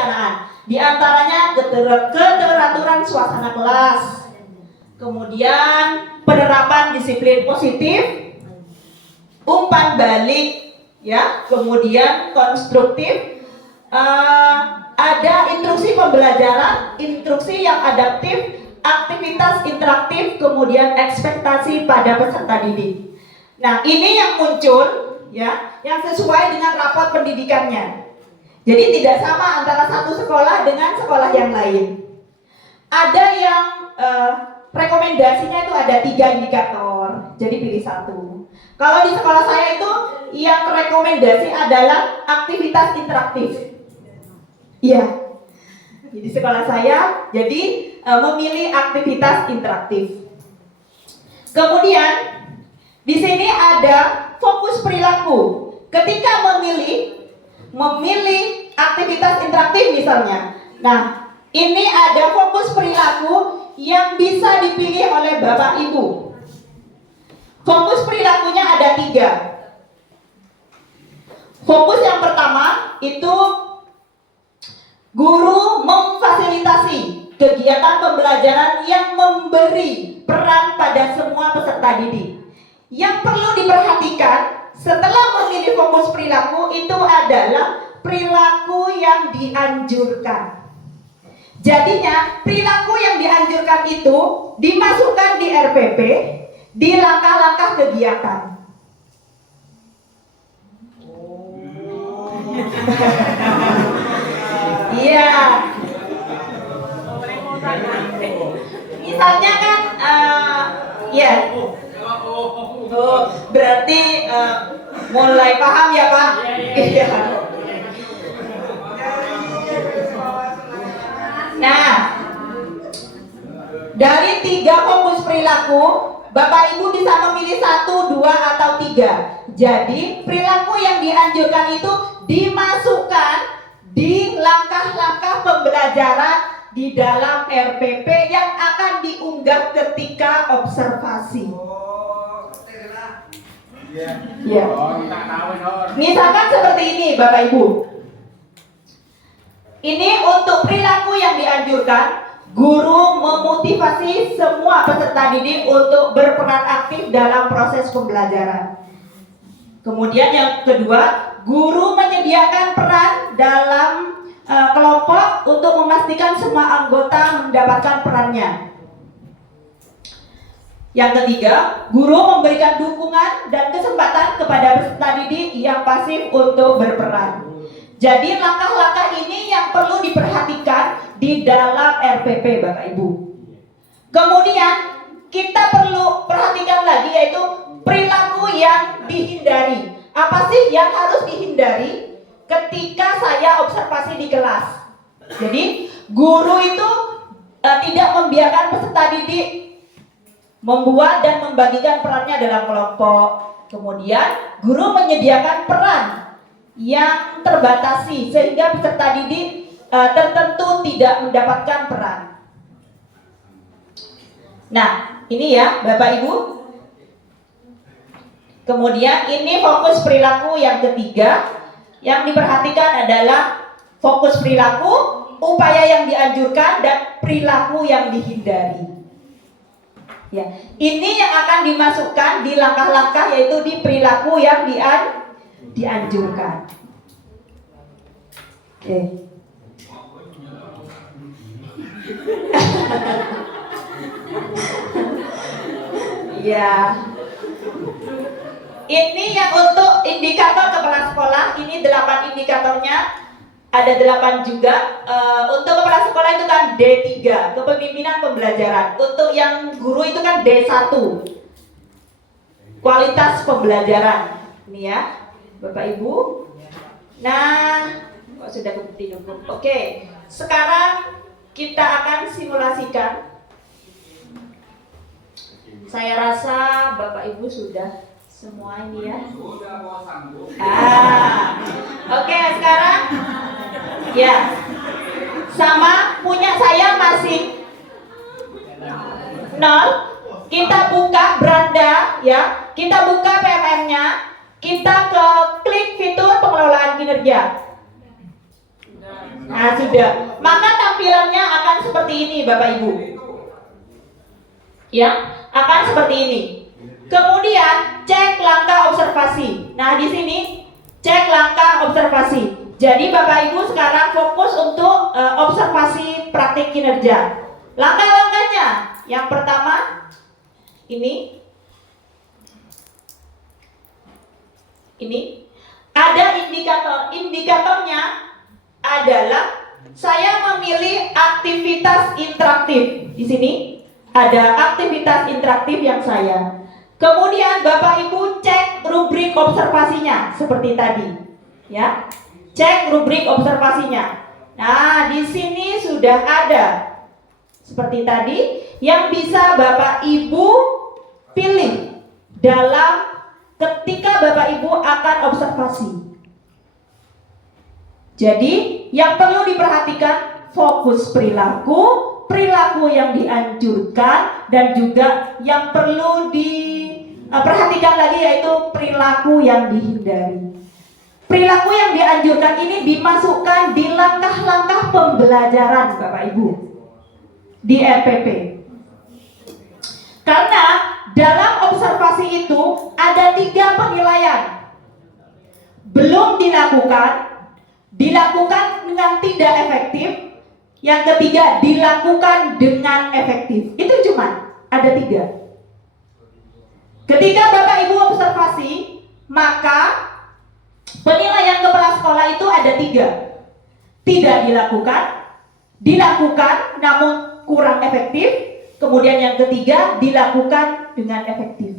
perencanaan. Di antaranya keteraturan suasana kelas, kemudian penerapan disiplin positif, umpan balik, ya, kemudian konstruktif, ada instruksi pembelajaran, instruksi yang adaptif, aktivitas interaktif, kemudian ekspektasi pada peserta didik. Nah, ini yang muncul, ya, yang sesuai dengan rapor pendidikannya. Jadi tidak sama antara satu sekolah dengan sekolah yang lain. Ada yang rekomendasinya itu ada 3 indikator, jadi pilih satu. Kalau di sekolah saya itu yang rekomendasi adalah aktivitas interaktif. Iya, di sekolah saya jadi memilih aktivitas interaktif. Kemudian di sini ada fokus perilaku. Ketika memilih aktivitas interaktif misalnya. Nah, ini ada fokus perilaku yang bisa dipilih oleh Bapak Ibu. Fokus perilakunya ada 3. Fokus yang pertama itu guru memfasilitasi kegiatan pembelajaran yang memberi peran pada semua peserta didik. Yang perlu diperhatikan setelah memilih fokus perilaku itu adalah perilaku yang dianjurkan. Jadinya perilaku yang dianjurkan itu dimasukkan di RPP, di langkah-langkah kegiatan. Iya. Misalnya kan, ya. Berarti mulai paham ya Pak? Iya. Nah, dari 3 fokus perilaku, Bapak Ibu bisa memilih 1, 2, atau 3. Jadi perilaku yang dianjurkan itu dimasukkan di langkah-langkah pembelajaran di dalam RPP yang akan diunggah ketika observasi. Ya. Misalkan seperti ini Bapak Ibu. Ini untuk perilaku yang dianjurkan, guru memotivasi semua peserta didik untuk berperan aktif dalam proses pembelajaran. Kemudian yang kedua, guru menyediakan peran dalam kelompok untuk memastikan semua anggota mendapatkan perannya. Yang ketiga, guru memberikan dukungan dan kesempatan kepada peserta didik yang pasif untuk berperan. Jadi langkah-langkah ini yang perlu diperhatikan di dalam RPP Bapak Ibu. Kemudian kita perlu perhatikan lagi yaitu perilaku yang dihindari. Apa sih yang harus dihindari ketika saya observasi di kelas? Jadi guru itu tidak membiarkan peserta didik membuat dan membagikan perannya dalam kelompok. Kemudian guru menyediakan peran yang terbatasi sehingga peserta didik tertentu tidak mendapatkan peran. Nah, ini ya Bapak Ibu. Kemudian ini fokus perilaku yang ketiga. Yang diperhatikan adalah fokus perilaku, upaya yang dianjurkan, dan perilaku yang dihindari. Ya, ini yang akan dimasukkan di langkah-langkah yaitu di perilaku yang dianjurkan. Oke. Ya. Ini yang untuk indikator kepala sekolah, ini 8 indikatornya. Ada 8 juga. Untuk kepala sekolah itu kan D3, kepemimpinan pembelajaran. Untuk yang guru itu kan D1, kualitas pembelajaran. Ini ya, Bapak Ibu. Nah, kok sudah kebukti. Oke, sekarang kita akan simulasikan. Saya rasa Bapak Ibu sudah semua ini ya. Oke, sekarang ya, sama punya saya masih 0. Kita buka beranda ya, kita buka PMM-nya, kita klik fitur pengelolaan kinerja. Nah, sudah. Maka tampilannya akan seperti ini, Bapak Ibu. Ya, akan seperti ini. Kemudian cek langkah observasi. Nah, di sini cek langkah observasi. Jadi Bapak Ibu sekarang fokus untuk observasi praktik kinerja. Langkah-langkahnya, yang pertama ini ada indikator. Indikatornya adalah saya memilih aktivitas interaktif. Di sini ada aktivitas interaktif yang saya. Kemudian Bapak Ibu cek rubrik observasinya seperti tadi, ya. Cek rubrik observasinya. Nah, di sini sudah ada seperti tadi yang bisa Bapak Ibu pilih dalam ketika Bapak Ibu akan observasi. Jadi, yang perlu diperhatikan fokus perilaku, perilaku yang dianjurkan, dan juga yang perlu diperhatikan lagi yaitu perilaku yang dihindari. Perilaku yang dianjurkan ini dimasukkan di langkah-langkah pembelajaran Bapak Ibu di RPP. Karena dalam observasi itu ada 3 penilaian. Belum dilakukan dengan tidak efektif, yang ketiga dilakukan dengan efektif. Itu cuma ada 3. Ketika Bapak Ibu observasi, maka penilaian kepala sekolah itu ada 3. Tidak dilakukan, dilakukan namun kurang efektif, kemudian yang ketiga dilakukan dengan efektif.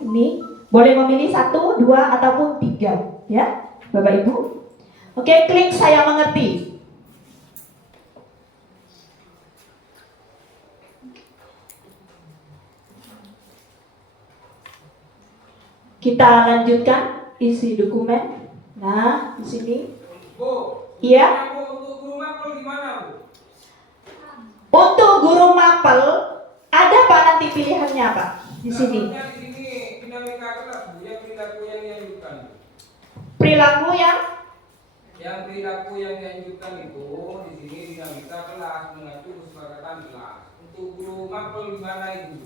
Ini boleh memilih 1, 2, ataupun 3, ya Bapak Ibu. Oke, klik saya mengerti. Kita lanjutkan isi dokumen. Nah, di sini. Bu, Iya. untuk guru mapel gimana, Bu? Untuk guru mapel ada Pak nanti pilihannya Pak di sini. Di sini dinamika kelas, Bu, yang perilaku yang dianjurkan. Perilaku yang dianjurkan itu di sini dinamika kelas mengatur kesepakatan kelas. Untuk guru mapel gimana itu?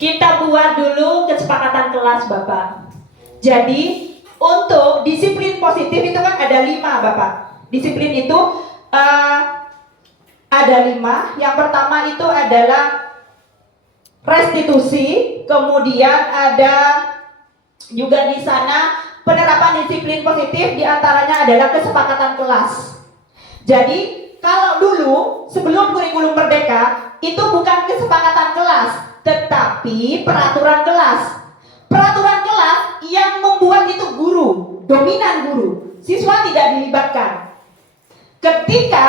kita buat dulu kesepakatan kelas Bapak. Jadi untuk disiplin positif itu kan ada 5 Bapak. Disiplin itu ada 5. Yang pertama itu adalah restitusi, kemudian ada juga di sana penerapan disiplin positif, diantaranya adalah kesepakatan kelas. Jadi kalau dulu sebelum kurikulum merdeka itu bukan kesepakatan kelas, tetapi peraturan kelas. Peraturan kelas yang membuat itu guru, dominan guru, siswa tidak dilibatkan. Ketika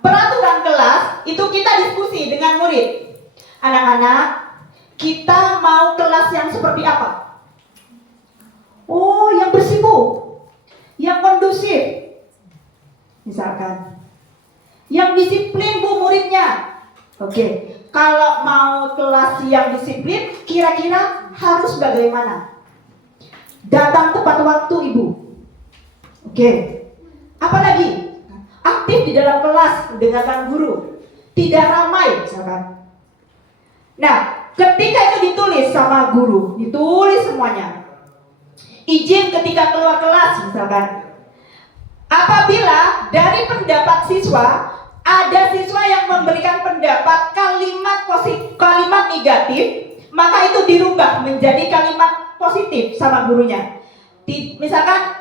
peraturan kelas itu kita diskusi dengan murid, anak-anak, kita mau kelas yang seperti apa? Oh, yang bersih Bu, yang kondusif, misalkan, yang disiplin Bu muridnya. Oke, kalau mau kelas yang disiplin, kira-kira harus bagaimana? Datang tepat waktu Ibu. Oke, apalagi aktif di dalam kelas, mendengarkan guru, tidak ramai misalkan. Nah, ketika itu ditulis sama guru, ditulis semuanya. Izin ketika keluar kelas misalkan. Apabila dari pendapat siswa ada siswa yang memberikan pendapat kalimat negatif, maka itu dirubah menjadi kalimat positif sama gurunya. Misalkan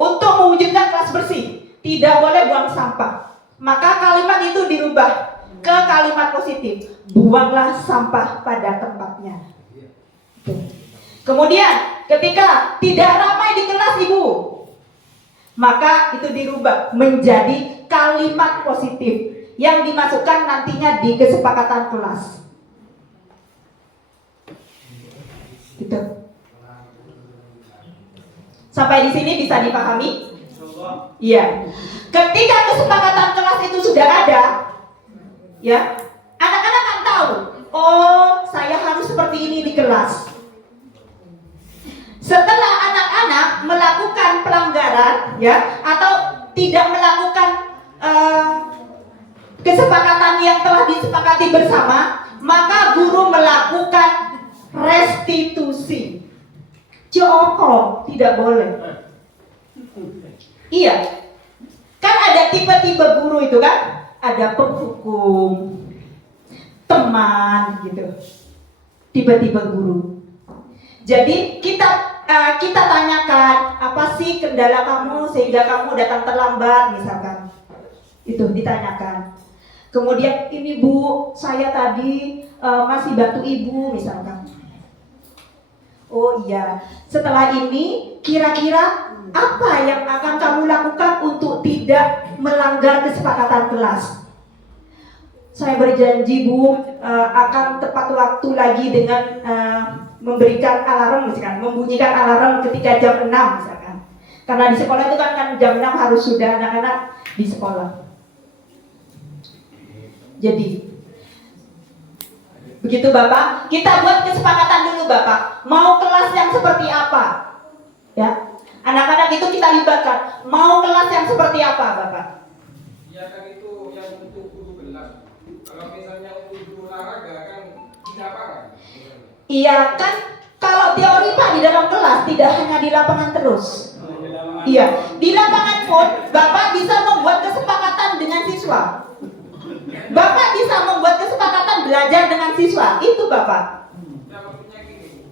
untuk mewujudkan kelas bersih, tidak boleh buang sampah. Maka kalimat itu dirubah ke kalimat positif. Buanglah sampah pada tempatnya. Kemudian ketika tidak ramai di kelas Ibu, maka itu dirubah menjadi kalimat positif yang dimasukkan nantinya di kesepakatan kelas. Gitu. Sampai di sini bisa dipahami? Iya. Ketika kesepakatan kelas itu sudah ada, ya, anak-anak kan tahu, oh, saya harus seperti ini di kelas. Setelah anak-anak melakukan pelanggaran ya atau tidak melakukan kesepakatan yang telah disepakati bersama, maka guru melakukan restitusi. Joko tidak boleh. Iya. Kan ada tipe-tipe guru itu kan? Ada penghukum, teman gitu. Tipe-tipe guru. Jadi kita tanyakan, apa sih kendala kamu sehingga kamu datang terlambat misalkan. Itu ditanyakan. Kemudian ini Bu, saya tadi masih bantu Ibu misalkan. Oh iya, setelah ini kira-kira apa yang akan kamu lakukan untuk tidak melanggar kesepakatan kelas? Saya berjanji Bu, akan tepat waktu lagi dengan memberikan alarm misalkan, membunyikan alarm ketika jam 6 misalkan. Karena di sekolah itu kan jam 6 harus sudah anak-anak di sekolah. Jadi begitu Bapak, kita buat kesepakatan dulu Bapak. Mau kelas yang seperti apa? Ya, anak-anak itu kita libatkan. Mau kelas yang seperti apa Bapak? Ya kan itu yang untuk guru kelas. Kalau misalnya untuk guru olahraga kan tidak apa kan? Iya kan, kalau teori Pak di dalam kelas tidak hanya di lapangan terus. Iya, di lapangan pun Bapak bisa membuat kesepakatan dengan siswa. Bapak bisa membuat kesepakatan belajar dengan siswa, itu Bapak. Ya maksudnya gini,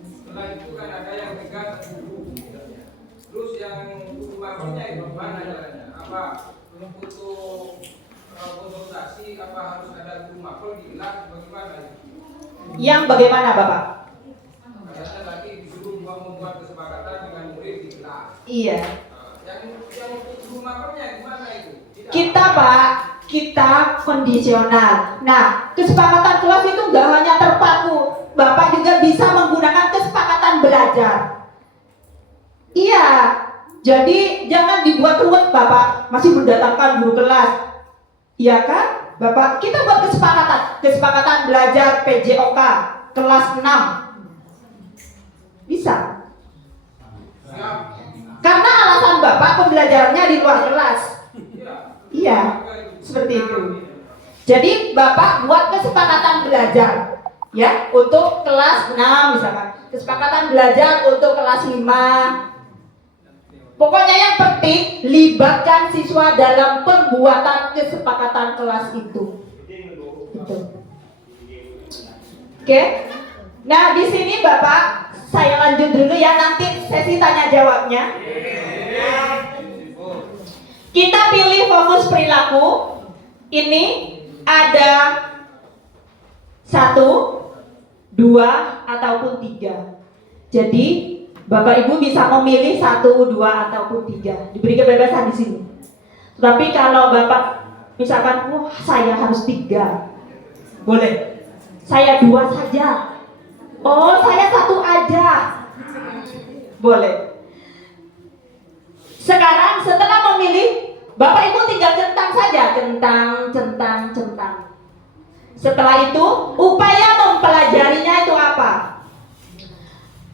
setelah itu kan ada yang pegang guru, terus yang guru maksudnya itu mana caranya? Apa untuk konsultasi? Apa harus ada guru mapel di kelas? Bagaimana? Yang bagaimana Bapak? Katanya tadi disuruh membuat kesepakatan dengan murid di kelas. Iya. Yang untuk guru mapelnya gimana itu? Kita Pak, kita kondisional. Nah, kesepakatan kelas itu nggak hanya terpaku, Bapak juga bisa menggunakan kesepakatan belajar. Iya, jadi jangan dibuat ruwet Bapak, masih mendatangkan guru kelas. Iya kan, Bapak? Kita buat kesepakatan belajar PJOK kelas 6. Bisa. Karena alasan Bapak pembelajarannya di luar kelas. Iya, seperti itu. Jadi Bapak buat kesepakatan belajar ya untuk kelas 6 misalkan. Kesepakatan belajar untuk kelas 5. Pokoknya yang penting libatkan siswa dalam pembuatan kesepakatan kelas itu. Gitu. Oke. Nah, di sini Bapak saya lanjut dulu ya, nanti sesi tanya jawabnya. Kita pilih fokus perilaku. Ini ada 1, 2, ataupun 3. Jadi Bapak Ibu bisa memilih 1, 2, ataupun 3. Diberi kebebasan di sini. Tapi kalau Bapak misalkan, saya harus 3, boleh. Saya 2 saja. Oh, saya 1 aja, boleh. Sekarang setelah memilih, Bapak Ibu tinggal centang saja, centang. Setelah itu, upaya mempelajarinya itu apa?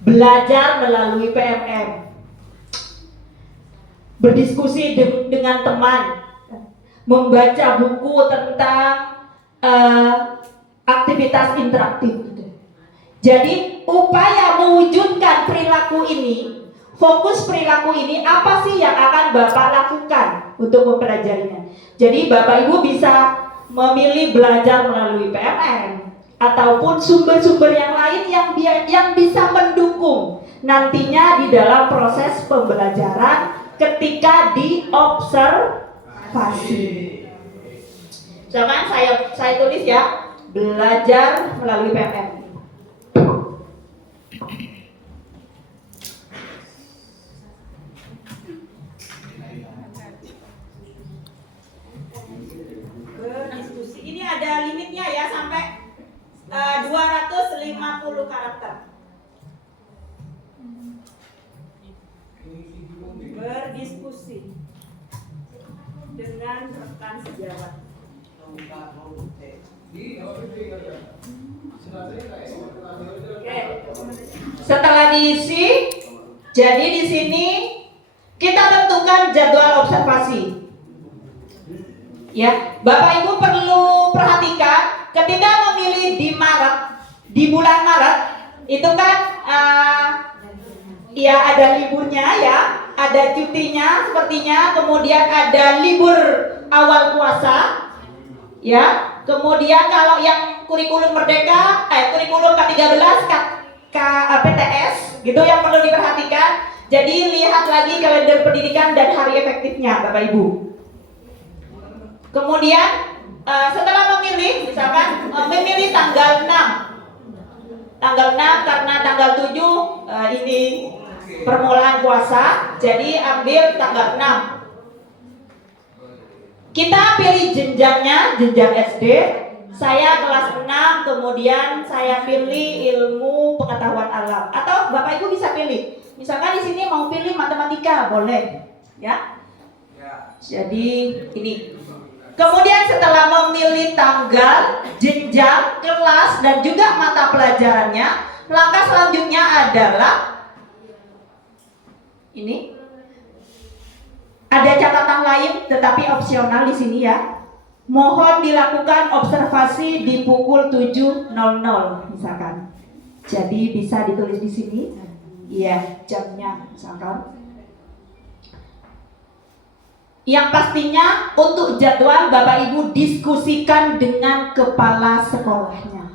Belajar melalui PMM, berdiskusi dengan teman, membaca buku tentang aktivitas interaktif. Jadi upaya mewujudkan perilaku ini, fokus perilaku ini, apa sih yang akan Bapak lakukan untuk mempelajarinya? Jadi Bapak Ibu bisa memilih belajar melalui PMM ataupun sumber-sumber yang lain yang bisa mendukung nantinya di dalam proses pembelajaran ketika diobservasi. Jangan saya tulis ya, belajar melalui PMM. Berdiskusi. Ini ada limitnya ya, sampai 250 karakter. Berdiskusi dengan rekan sejawat. Setelah diisi, jadi di sini kita tentukan jadwal observasi. Ya, Bapak Ibu perlu perhatikan ketika memilih di Maret, di bulan Maret itu kan ya ada liburnya ya, ada cutinya sepertinya, kemudian ada libur awal puasa, ya. Kemudian kalau yang kurikulum merdeka, kurikulum K13, PTS, gitu yang perlu diperhatikan. Jadi lihat lagi kalender pendidikan dan hari efektifnya, Bapak Ibu. Kemudian setelah memilih, misalkan memilih tanggal 6 karena tanggal 7 ini permulaan puasa, jadi ambil tanggal 6. Kita pilih jenjangnya, jenjang SD. Saya kelas 6, kemudian saya pilih ilmu pengetahuan alam. Atau Bapak Ibu bisa pilih, misalkan di sini mau pilih matematika, boleh, ya. Jadi ini. Kemudian setelah memilih tanggal, jenjang, kelas, dan juga mata pelajarannya, langkah selanjutnya adalah ini. Ada catatan lain tetapi opsional di sini ya. Mohon dilakukan observasi di pukul 7.00 misalkan. Jadi bisa ditulis di sini. Iya, jamnya misalkan. Yang pastinya untuk jadwal Bapak Ibu diskusikan dengan kepala sekolahnya.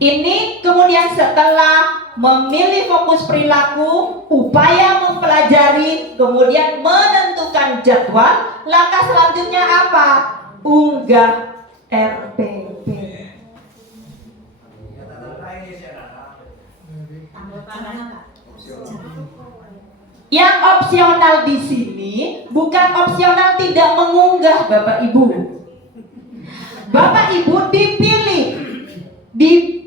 Ini kemudian setelah memilih fokus perilaku, upaya mempelajari, kemudian menentukan jadwal, langkah selanjutnya apa? Unggah RPP. Yang opsional di sini bukan opsional tidak mengunggah, Bapak Ibu. Bapak Ibu dipilih,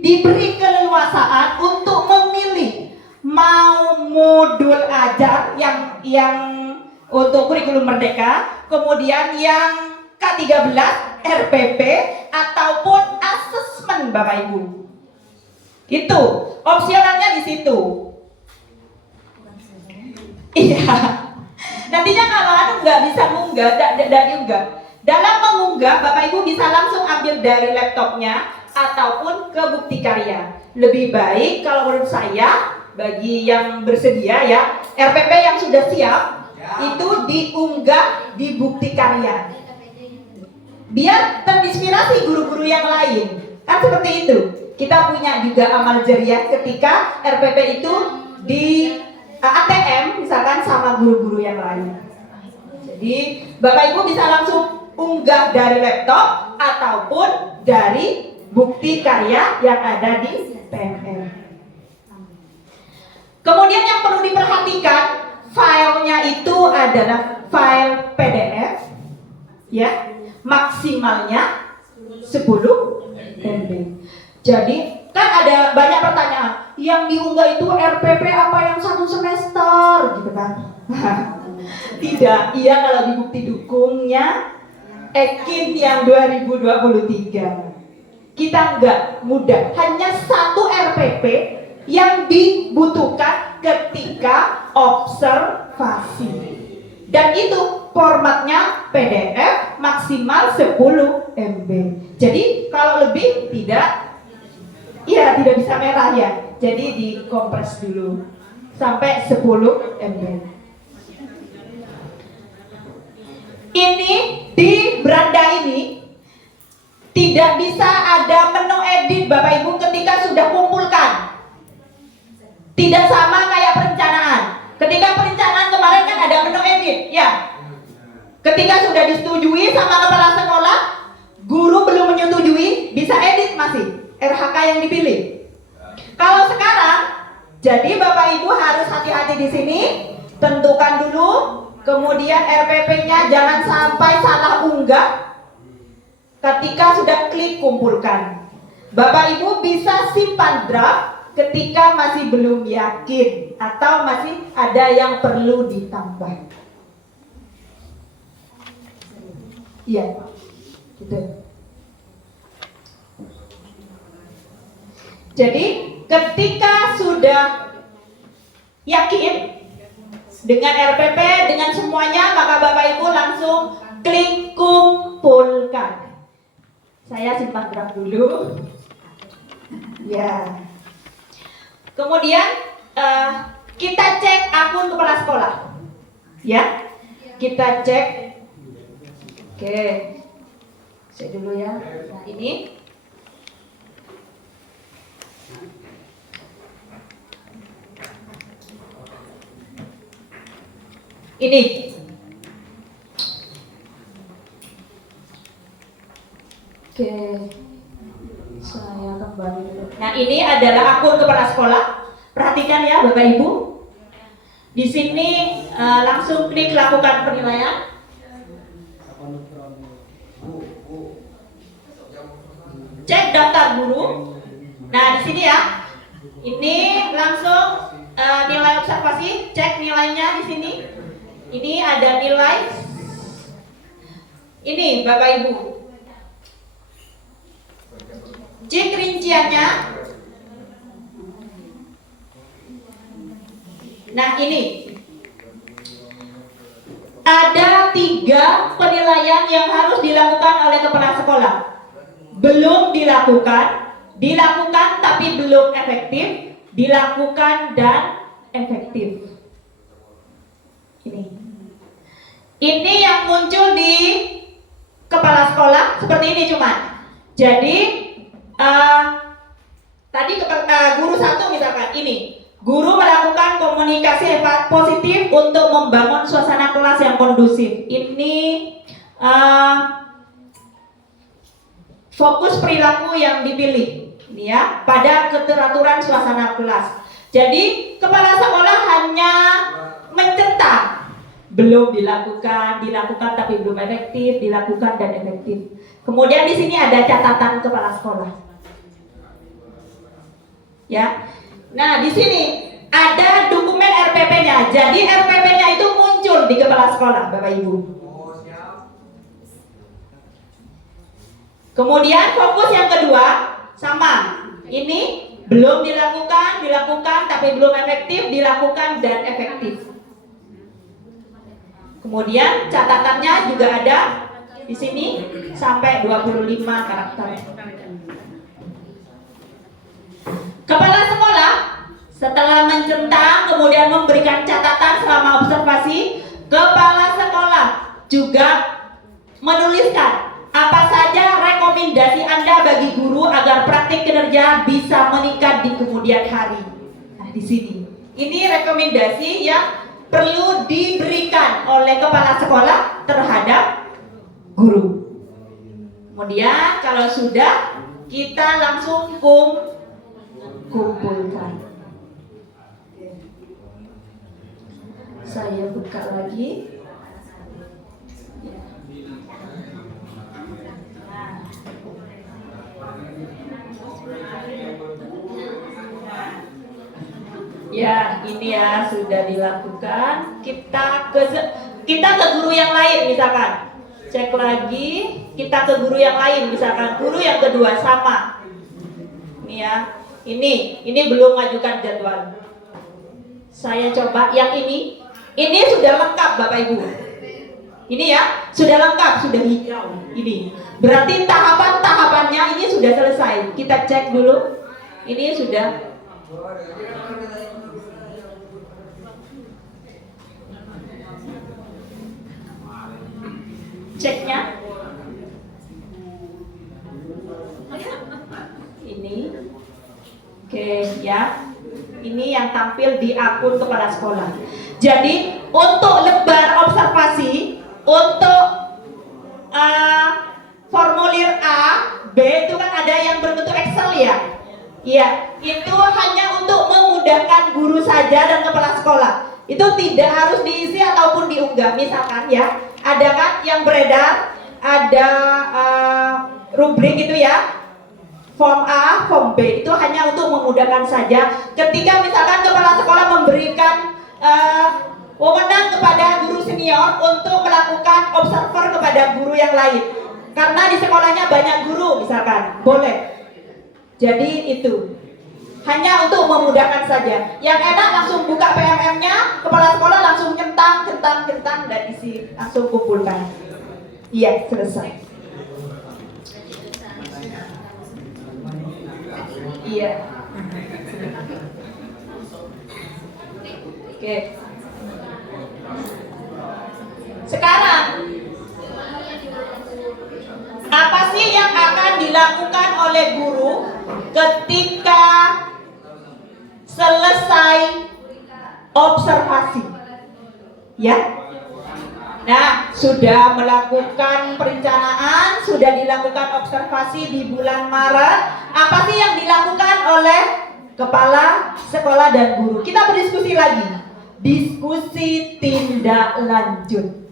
diberi keleluasaan untuk memilih mau modul ajar yang untuk kurikulum merdeka, kemudian yang K13 RPP ataupun asesmen, Bapak Ibu. Itu opsionalnya di situ. Iya. Nantinya kalau nggak bisa munggah, dari unggah. Dalam mengunggah, Bapak Ibu bisa langsung ambil dari laptopnya ataupun ke bukti karya. Lebih baik kalau menurut saya, bagi yang bersedia ya, RPP yang sudah siap itu diunggah di bukti karya. Biar terinspirasi guru-guru yang lain. Kan seperti itu. Kita punya juga amal jariah ketika RPP itu di ATM misalkan sama guru-guru yang lain. Jadi Bapak Ibu bisa langsung unggah dari laptop ataupun dari bukti karya yang ada di PMR. Kemudian yang perlu diperhatikan, filenya itu adalah file PDF, ya, maksimalnya 10 MB. Jadi kan ada banyak pertanyaan, yang diunggah itu RPP apa yang 1 semester gitu kan. Tidak, iya kalau di bukti dukungnya Ekin yang 2023 kita enggak mudah, hanya 1 RPP yang dibutuhkan ketika observasi, dan itu formatnya PDF maksimal 10 MB. Jadi kalau lebih tidak bisa merah ya. Jadi dikompres dulu sampai 10 MB. Ini di beranda ini tidak bisa ada menu edit, Bapak Ibu, ketika sudah kumpulkan. Tidak sama kayak perencanaan. Ketika perencanaan kemarin kan ada menu edit, ya. Ketika sudah disetujui sama kepala sekolah, guru belum menyetujui, bisa edit masih RHK yang dipilih. Kalau sekarang, jadi Bapak Ibu harus hati-hati di sini, tentukan dulu, kemudian RPP-nya jangan sampai salah unggah. Ketika sudah klik kumpulkan, Bapak Ibu bisa simpan draft ketika masih belum yakin atau masih ada yang perlu ditambah. Iya, gitu. Jadi ketika sudah yakin dengan RPP, dengan semuanya, maka Bapak Ibu langsung klik kumpulkan. Saya simpan draft dulu. Ya. Kemudian kita cek akun kepala sekolah. Ya. Kita cek. Oke. Saya dulu ya. Nah, ini. Ini. Oke. Saya kembali dulu. Nah, ini adalah akun kepala sekolah. Perhatikan ya Bapak Ibu. Di sini langsung klik lakukan penilaian. Cek daftar guru. Nah, di sini ya. Ini langsung nilai observasi, cek nilainya di sini. Ini ada nilai. Ini Bapak Ibu. Cek rinciannya. Nah, ini ada 3 penilaian yang harus dilakukan oleh kepala sekolah. Belum dilakukan, dilakukan tapi belum efektif, dilakukan dan efektif. Ini yang muncul di kepala sekolah seperti ini cuman. Jadi tadi guru 1 misalkan ini, guru melakukan komunikasi positif untuk membangun suasana kelas yang kondusif. Ini fokus perilaku yang dipilih, ini ya, pada keteraturan suasana kelas. Jadi kepala sekolah hanya mencetak, belum dilakukan, dilakukan tapi belum efektif, dilakukan dan efektif. Kemudian di sini ada catatan kepala sekolah. Ya. Nah, di sini ada dokumen RPP-nya. Jadi RPP-nya itu muncul di kepala sekolah, Bapak Ibu. Kemudian fokus yang kedua sama. Ini belum dilakukan, dilakukan tapi belum efektif, dilakukan dan efektif. Kemudian catatannya juga ada di sini sampai 25 karakter. Kepala sekolah setelah mencentang kemudian memberikan catatan selama observasi, kepala sekolah juga menuliskan apa saja rekomendasi Anda bagi guru agar praktik kinerja bisa meningkat di kemudian hari. Nah, di sini. Ini rekomendasi yang perlu diberikan oleh kepala sekolah terhadap guru. Kemudian kalau sudah, kita langsung kumpulkan. Saya buka lagi. Ya, ini ya sudah dilakukan. Kita ke guru yang lain misalkan. Cek lagi, kita ke guru yang lain misalkan. Guru yang kedua sama. Ini ya. Ini belum majukan jadwal. Saya coba yang ini. Ini sudah lengkap Bapak Ibu. Ini ya, sudah lengkap, sudah hijau. Ini. Berarti tahapan-tahapannya ini sudah selesai. Kita cek dulu. Ini sudah. Ceknya ini, oke ya, ini yang tampil di akun kepala sekolah. Jadi untuk lembar observasi, untuk formulir A, B itu kan ada yang berbentuk Excel ya. Iya, itu hanya untuk memudahkan guru saja dan kepala sekolah. Itu tidak harus diisi ataupun diunggah. Misalkan ya, ada kan yang beredar, ada rubrik gitu ya, form A, form B, itu hanya untuk memudahkan saja. Ketika misalkan kepala sekolah memberikan wewenang kepada guru senior untuk melakukan observer kepada guru yang lain, karena di sekolahnya banyak guru misalkan, boleh. Jadi itu. Hanya untuk memudahkan saja. Yang enak langsung buka PMM-nya, kepala sekolah langsung centang, dan isi, langsung kumpulkan. Iya, selesai. Iya. Oke. Sekarang, apa sih yang akan dilakukan oleh guru ketika selesai observasi? Ya. Nah, sudah melakukan perencanaan, sudah dilakukan observasi di bulan Maret. Apa sih yang dilakukan oleh kepala sekolah dan guru? Kita berdiskusi lagi. Diskusi tindak lanjut.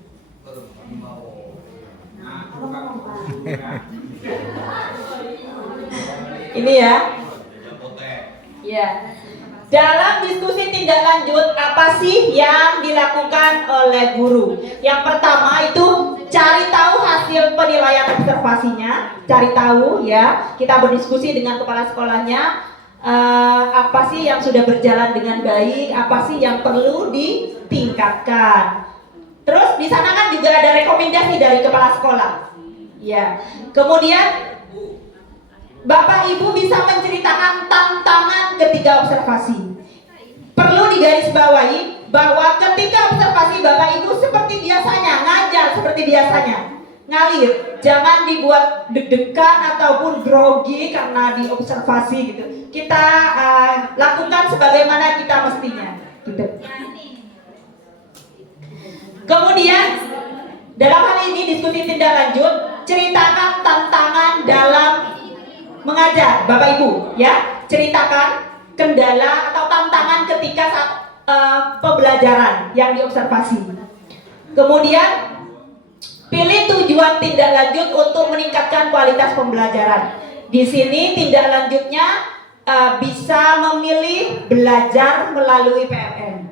Ini ya. Ya. Dalam diskusi tindak lanjut, apa sih yang dilakukan oleh guru? Yang pertama itu cari tahu hasil penilaian observasinya, cari tahu ya. Kita berdiskusi dengan kepala sekolahnya, apa sih yang sudah berjalan dengan baik, apa sih yang perlu ditingkatkan. Terus di sana kan juga ada rekomendasi dari kepala sekolah. Ya. Kemudian Bapak Ibu bisa menceritakan tantangan ketika observasi. Perlu digarisbawahi bahwa ketika observasi Bapak Ibu seperti biasanya, ngajar seperti biasanya, ngalir. Jangan dibuat deg-degan ataupun grogi karena diobservasi gitu. Kita lakukan sebagaimana kita mestinya gitu. Kemudian dalam hal ini diskusi tindak lanjut, ceritakan tantangan dalam mengajar, Bapak Ibu, ya, ceritakan kendala atau tantangan ketika saat pembelajaran yang diobservasi. Kemudian pilih tujuan tindak lanjut untuk meningkatkan kualitas pembelajaran. Di sini tindak lanjutnya bisa memilih belajar melalui PMM,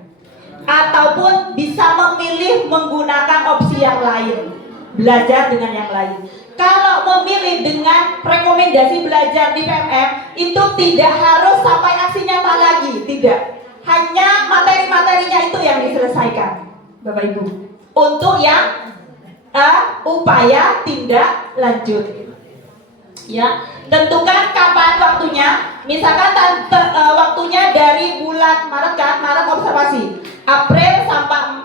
ataupun bisa memilih menggunakan opsi yang lain, belajar dengan yang lain. Kalau memilih dengan rekomendasi belajar di PMM, itu tidak harus sampai aksi nyata lagi, tidak. Hanya materi-materinya itu yang diselesaikan, Bapak Ibu. Untuk yang upaya tindak lanjut. Ya, tentukan kapan waktunya. Misalkan waktunya dari bulan Maret kan, Maret observasi. April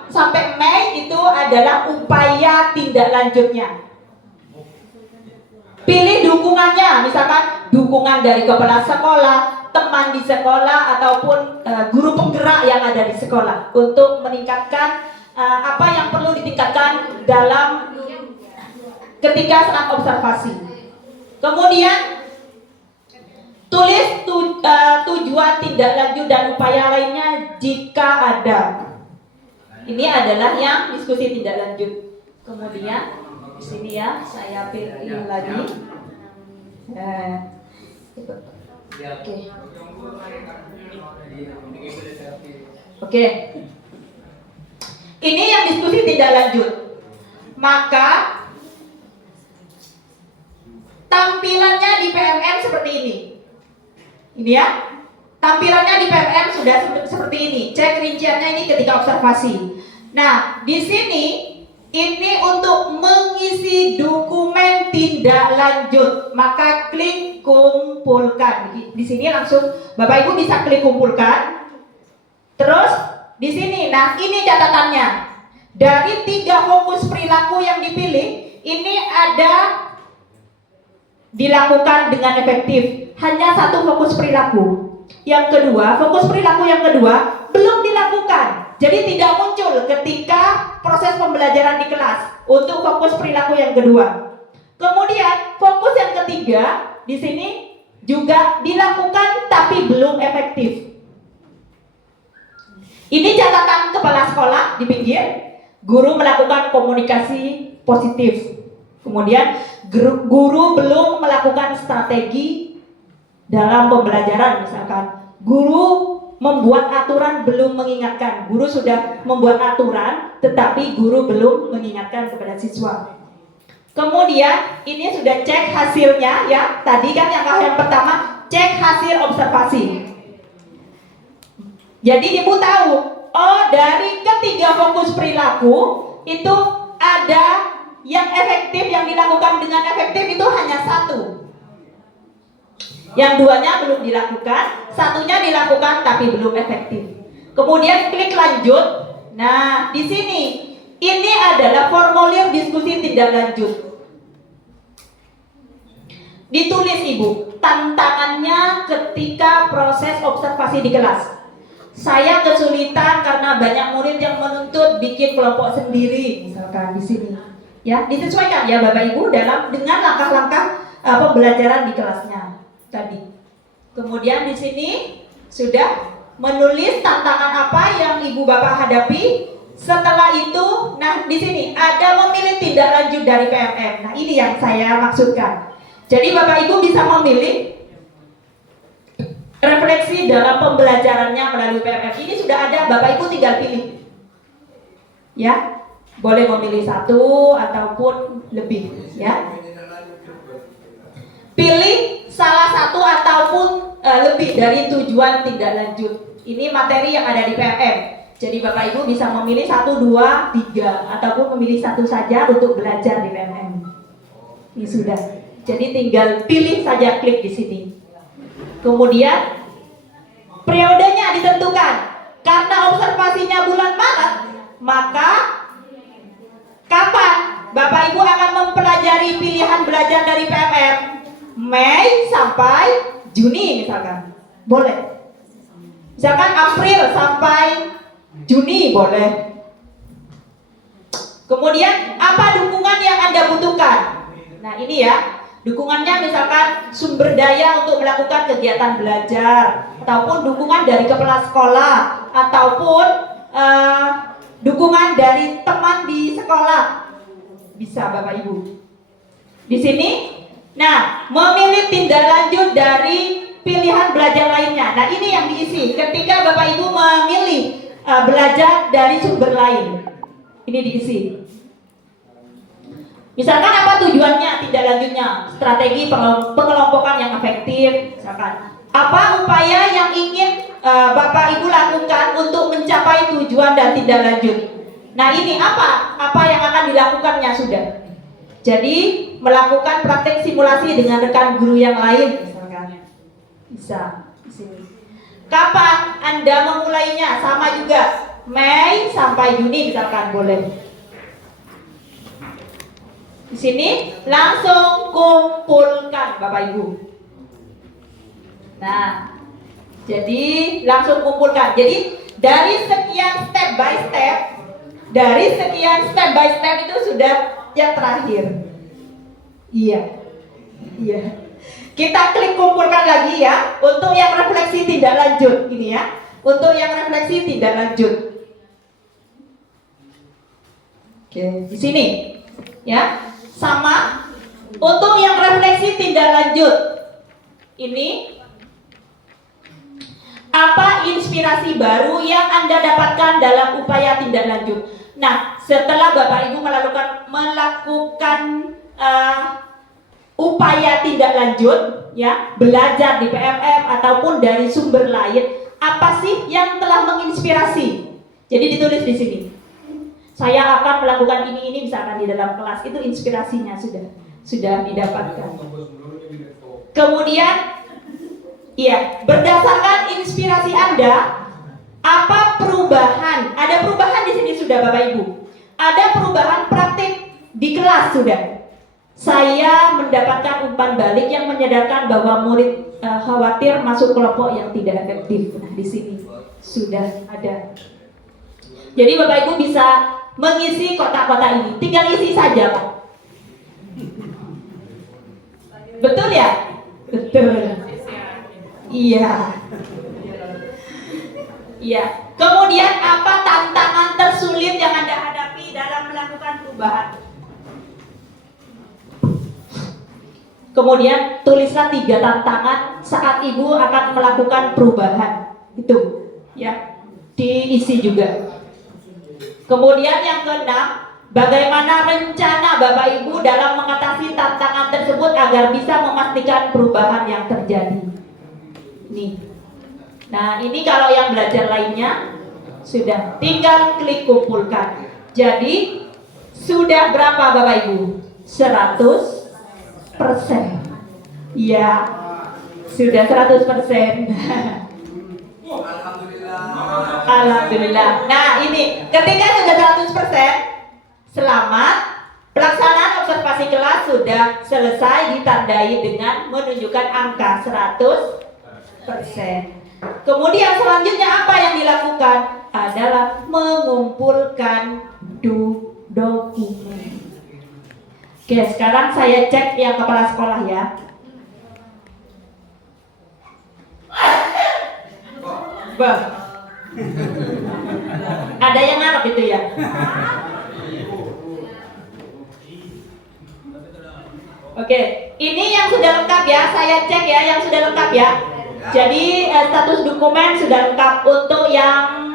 sampai Mei itu adalah upaya tindak lanjutnya. Pilih dukungannya, misalkan dukungan dari kepala sekolah, teman di sekolah, ataupun guru penggerak yang ada di sekolah untuk meningkatkan apa yang perlu ditingkatkan dalam ketika saat observasi. Kemudian tulis tujuan tindak lanjut dan upaya lainnya jika ada. Ini adalah yang diskusi tindak lanjut. Kemudian di sini ya, saya pilih lagi. Oke. Ini yang diskusi tindak lanjut. Maka tampilannya di PMM seperti ini. Ini ya. Tampilannya di PMM sudah seperti ini. Cek rinciannya ini ketika observasi. Nah, di sini ini untuk mengisi dokumen tindak lanjut, maka klik kumpulkan. Di sini langsung Bapak Ibu bisa klik kumpulkan. Terus di sini, nah ini catatannya. Dari 3 fokus perilaku yang dipilih, ini ada dilakukan dengan efektif. Hanya 1 fokus perilaku. Yang kedua, fokus perilaku yang kedua belum dilakukan. Jadi tidak muncul ketika proses pembelajaran di kelas untuk fokus perilaku yang kedua. Kemudian fokus yang ketiga di sini juga dilakukan tapi belum efektif. Ini catatan kepala sekolah di pinggir. Guru melakukan komunikasi positif. Kemudian guru belum melakukan strategi dalam pembelajaran, misalkan guru membuat aturan belum mengingatkan. Guru sudah membuat aturan tetapi guru belum mengingatkan kepada siswa. Kemudian ini sudah cek hasilnya ya. Tadi kan yang pertama cek hasil observasi. Jadi ibu tahu, oh dari ketiga fokus perilaku itu ada yang efektif, yang dilakukan dengan efektif itu hanya satu. Yang duanya belum dilakukan, satunya dilakukan tapi belum efektif. Kemudian klik lanjut. Nah, di sini ini adalah formulir diskusi tindak lanjut. Ditulis ibu, tantangannya ketika proses observasi di kelas. Saya kesulitan karena banyak murid yang menuntut bikin kelompok sendiri, misalkan di sini. Ya, disesuaikan ya Bapak Ibu dengan langkah-langkah pembelajaran di kelasnya tadi. Kemudian di sini sudah menulis tantangan apa yang Ibu Bapak hadapi. Setelah itu, nah di sini ada memilih tindak lanjut dari PMM. Nah, ini yang saya maksudkan. Jadi Bapak Ibu bisa memilih refleksi dalam pembelajarannya melalui PMM. Ini sudah ada, Bapak Ibu tinggal pilih. Ya, boleh memilih satu ataupun lebih, ya. Pilih salah satu ataupun lebih dari tujuan tindak lanjut. Ini materi yang ada di PMM. Jadi Bapak Ibu bisa memilih 1, 2, 3 ataupun memilih satu saja untuk belajar di PMM. Ini sudah. Jadi tinggal pilih saja, klik di sini. Kemudian periodenya ditentukan. Karena observasinya bulan Maret, maka kapan Bapak Ibu akan mempelajari pilihan belajar dari PMM? Mei sampai Juni misalkan. Boleh. Misalkan April sampai Juni boleh. Kemudian apa dukungan yang Anda butuhkan? Nah, ini ya. Dukungannya misalkan sumber daya untuk melakukan kegiatan belajar, ataupun dukungan dari kepala sekolah, ataupun dukungan dari teman di sekolah. Bisa Bapak Ibu. Di sini, nah, memilih tindak lanjut dari pilihan belajar lainnya. Nah, ini yang diisi ketika Bapak Ibu memilih belajar dari sumber lain. Ini diisi. Misalkan apa tujuannya tindak lanjutnya? Strategi pengelompokan yang efektif, misalkan. Apa upaya yang ingin Bapak Ibu lakukan untuk mencapai tujuan dan tindak lanjut? Nah, ini apa yang akan dilakukannya sudah. Jadi melakukan praktek simulasi dengan rekan guru yang lain, misalkan. Bisa di sini. Kapan Anda memulainya? Sama juga. Mei sampai Juni misalkan boleh. Di sini langsung kumpulkan Bapak Ibu. Nah, jadi langsung kumpulkan. Jadi dari sekian step by step itu sudah yang terakhir. Iya. Kita klik kumpulkan lagi ya untuk yang refleksi tindak lanjut ini ya. Untuk yang refleksi tindak lanjut. Oke, di sini ya. Sama untuk yang refleksi tindak lanjut ini, apa inspirasi baru yang Anda dapatkan dalam upaya tindak lanjut? Nah, setelah Bapak Ibu melakukan upaya tindak lanjut ya, belajar di PMM ataupun dari sumber lain, apa sih yang telah menginspirasi? Jadi ditulis di sini. Saya akan melakukan ini misalkan di dalam kelas, itu inspirasinya sudah didapatkan. Kemudian iya, berdasarkan inspirasi Anda, apa perubahan? Ada perubahan di sini sudah Bapak Ibu. Ada perubahan praktik di kelas sudah. Saya mendapatkan umpan balik yang menyadarkan bahwa murid khawatir masuk kelompok yang tidak efektif. Nah, di sini sudah ada. Jadi Bapak Ibu bisa mengisi kotak-kotak ini, tinggal isi saja Pak. Betul ya? Betul. Iya. Kemudian apa tantangan tersulit yang Anda hadapi dalam melakukan perubahan? Kemudian tulislah 3 tantangan saat Ibu akan melakukan perubahan. Itu ya, diisi juga. Kemudian yang keenam, bagaimana rencana Bapak Ibu dalam mengatasi tantangan tersebut agar bisa memastikan perubahan yang terjadi. Nih. Nah, ini kalau yang belajar lainnya sudah tinggal klik kumpulkan. Jadi sudah berapa Bapak Ibu? 100%. Ya, sudah 100%. Alhamdulillah. Nah, ini ketika sudah 100%, selamat. Pelaksanaan observasi kelas sudah selesai, ditandai dengan menunjukkan angka 100%. Kemudian selanjutnya apa yang dilakukan? Adalah mengumpulkan dokumen. Oke, sekarang saya cek yang kepala sekolah ya. Bah. Ada yang ngarep itu ya? Oke, ini yang sudah lengkap ya, saya cek ya yang sudah lengkap ya. Jadi status dokumen sudah lengkap untuk yang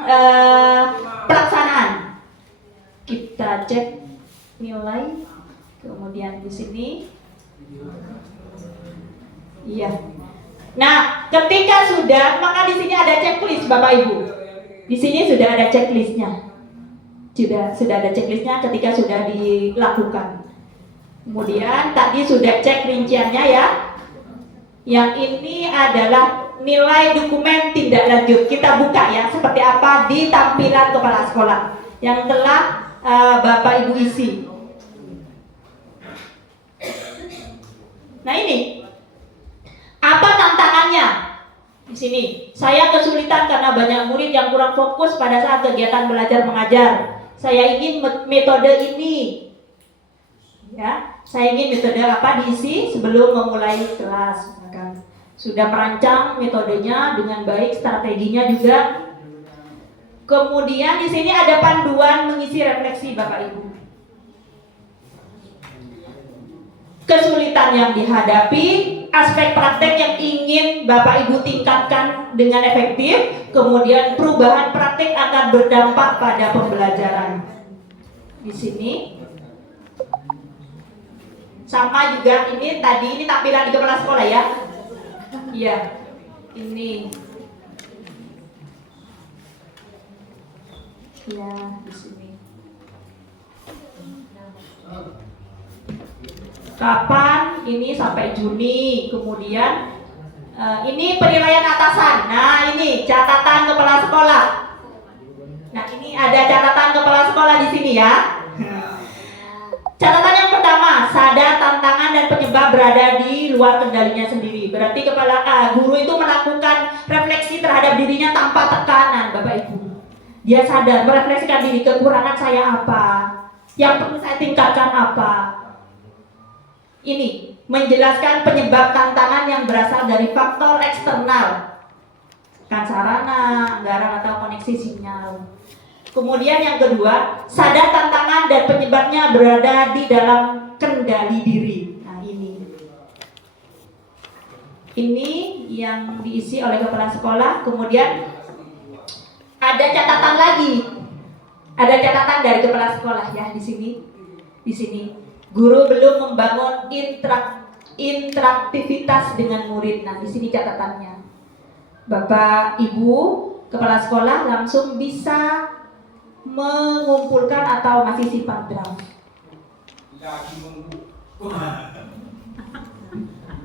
pelaksanaan. Kita cek nilai, kemudian di sini. Iya. Nah, ketika sudah, maka di sini ada checklist Bapak Ibu. Di sini sudah ada checklistnya. Sudah ada checklistnya ketika sudah dilakukan. Kemudian tadi sudah cek rinciannya ya. Yang ini adalah nilai dokumen tindak lanjut. Kita buka ya seperti apa di tampilan kepala sekolah yang telah Bapak Ibu isi. Nah ini apa tantangannya? Di sini saya kesulitan karena banyak murid yang kurang fokus pada saat kegiatan belajar mengajar. Saya ingin metode ini. Ya, saya ingin metode apa diisi sebelum memulai kelas. Misalkan sudah merancang metodenya dengan baik, strateginya juga. Kemudian di sini ada panduan mengisi refleksi Bapak Ibu. Kesulitan yang dihadapi, aspek praktek yang ingin Bapak Ibu tingkatkan dengan efektif, kemudian perubahan praktek akan berdampak pada pembelajaran. Di sini sama juga ini tadi ini tampilan di kepala sekolah ya. Iya. Ini. Ya, di sini. Kapan? Ini sampai Juni. Kemudian ini penilaian atasan. Nah, ini catatan kepala sekolah. Nah, ini ada catatan kepala sekolah di sini ya. Catatan yang pertama, sadar tantangan dan penyebab berada di luar kendalinya sendiri. Berarti guru itu melakukan refleksi terhadap dirinya tanpa tekanan, Bapak Ibu. Dia sadar, merefleksikan diri, kekurangan saya apa, yang perlu saya tingkatkan apa. Ini menjelaskan penyebab tantangan yang berasal dari faktor eksternal, kan sarana, anggaran atau koneksi sinyal. Kemudian yang kedua, sadar tantangan dan penyebabnya berada di dalam kendali diri. Nah ini yang diisi oleh kepala sekolah. Kemudian ada catatan lagi, ada catatan dari kepala sekolah ya di sini. Di sini, guru belum membangun interaktivitas dengan murid. Nah di sini catatannya, Bapak Ibu kepala sekolah langsung bisa mengumpulkan atau masih sifat draft.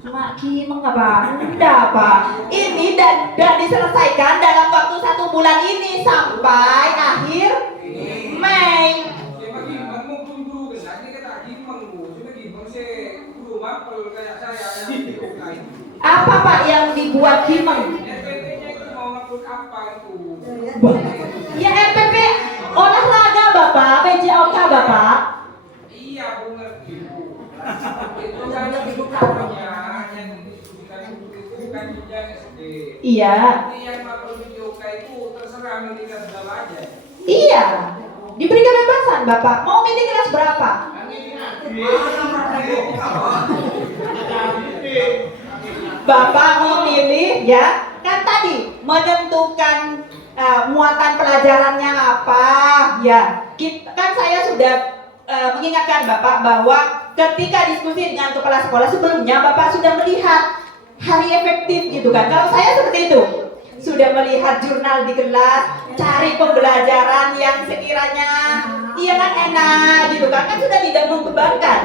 Maki mengapa? Tidak Pak. Ini dan diselesaikan dalam waktu 1 bulan ini sampai akhir Mei. Apa Pak yang dibuat Gimeng? Ya RPP olahraga Bapak, PJOK Bapak. Iya, Bu ngerti Bu. Itu kan namanya yang didiskusikan itu bukan jenjang SD. Iya. Jadi yang makro PJOK itu terserah milih kelas berapa aja. Iya. Diberi kebebasan Bapak. Mau milih kelas berapa? Bapak mau milih ya, kan tadi menentukan muatan pelajarannya apa ya. Kan saya sudah mengingatkan Bapak bahwa ketika diskusi dengan kepala sekolah sebelumnya Bapak sudah melihat hari efektif gitu kan. Kalau saya seperti itu, sudah melihat jurnal di kelas, cari pembelajaran yang sekiranya iya kan enak gitu kan sudah tidak membebankan.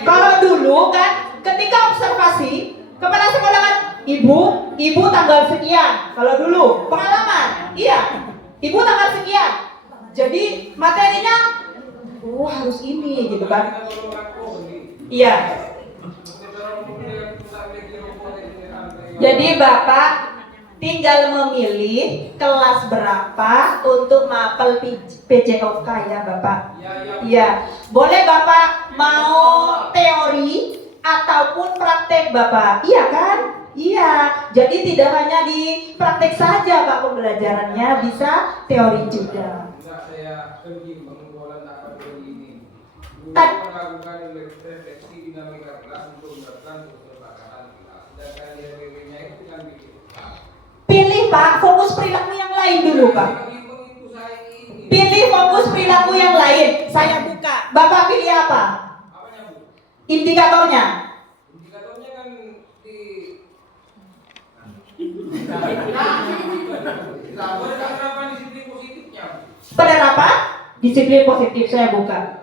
Kalau dulu kan ketika observasi kepala sekolah kan ibu tanggal sekian. Kalau dulu pengalaman, iya ibu tanggal sekian. Jadi materinya harus ini gitu kan. Iya. Jadi Bapak tinggal memilih kelas berapa untuk mapel PJOK ya Bapak. Iya. Boleh Bapak mau teori ataupun praktek Bapak. Iya kan? Iya. Jadi tidak hanya di praktek saja Pak pembelajarannya, bisa teori juga. Saya pergi mengumpulkan apa ini. Melakukan refleksi dinamika kelas untuk menerapkan kesepakatan kelas. Sedangkan dia itu kan bikin. Pilih Pak, fokus perilaku yang lain dulu Pak. Pilih fokus perilaku yang lain. Saya buka. Bapak pilih apa? Apanya Bu? Indikatornya. Indikatornya kan di penerapan disiplin positifnya. Penerapan disiplin positif saya buka.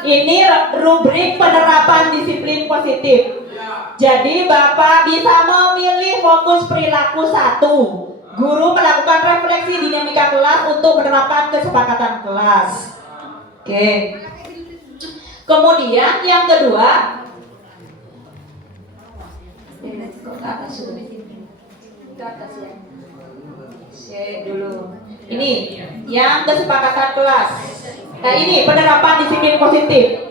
Ini rubrik penerapan disiplin positif. Jadi Bapak bisa memilih fokus perilaku 1. Guru melakukan refleksi dinamika kelas untuk menerapkan kesepakatan kelas. Oke. Kemudian yang kedua, dulu. Ini yang kesepakatan kelas. Nah ini penerapan disiplin positif.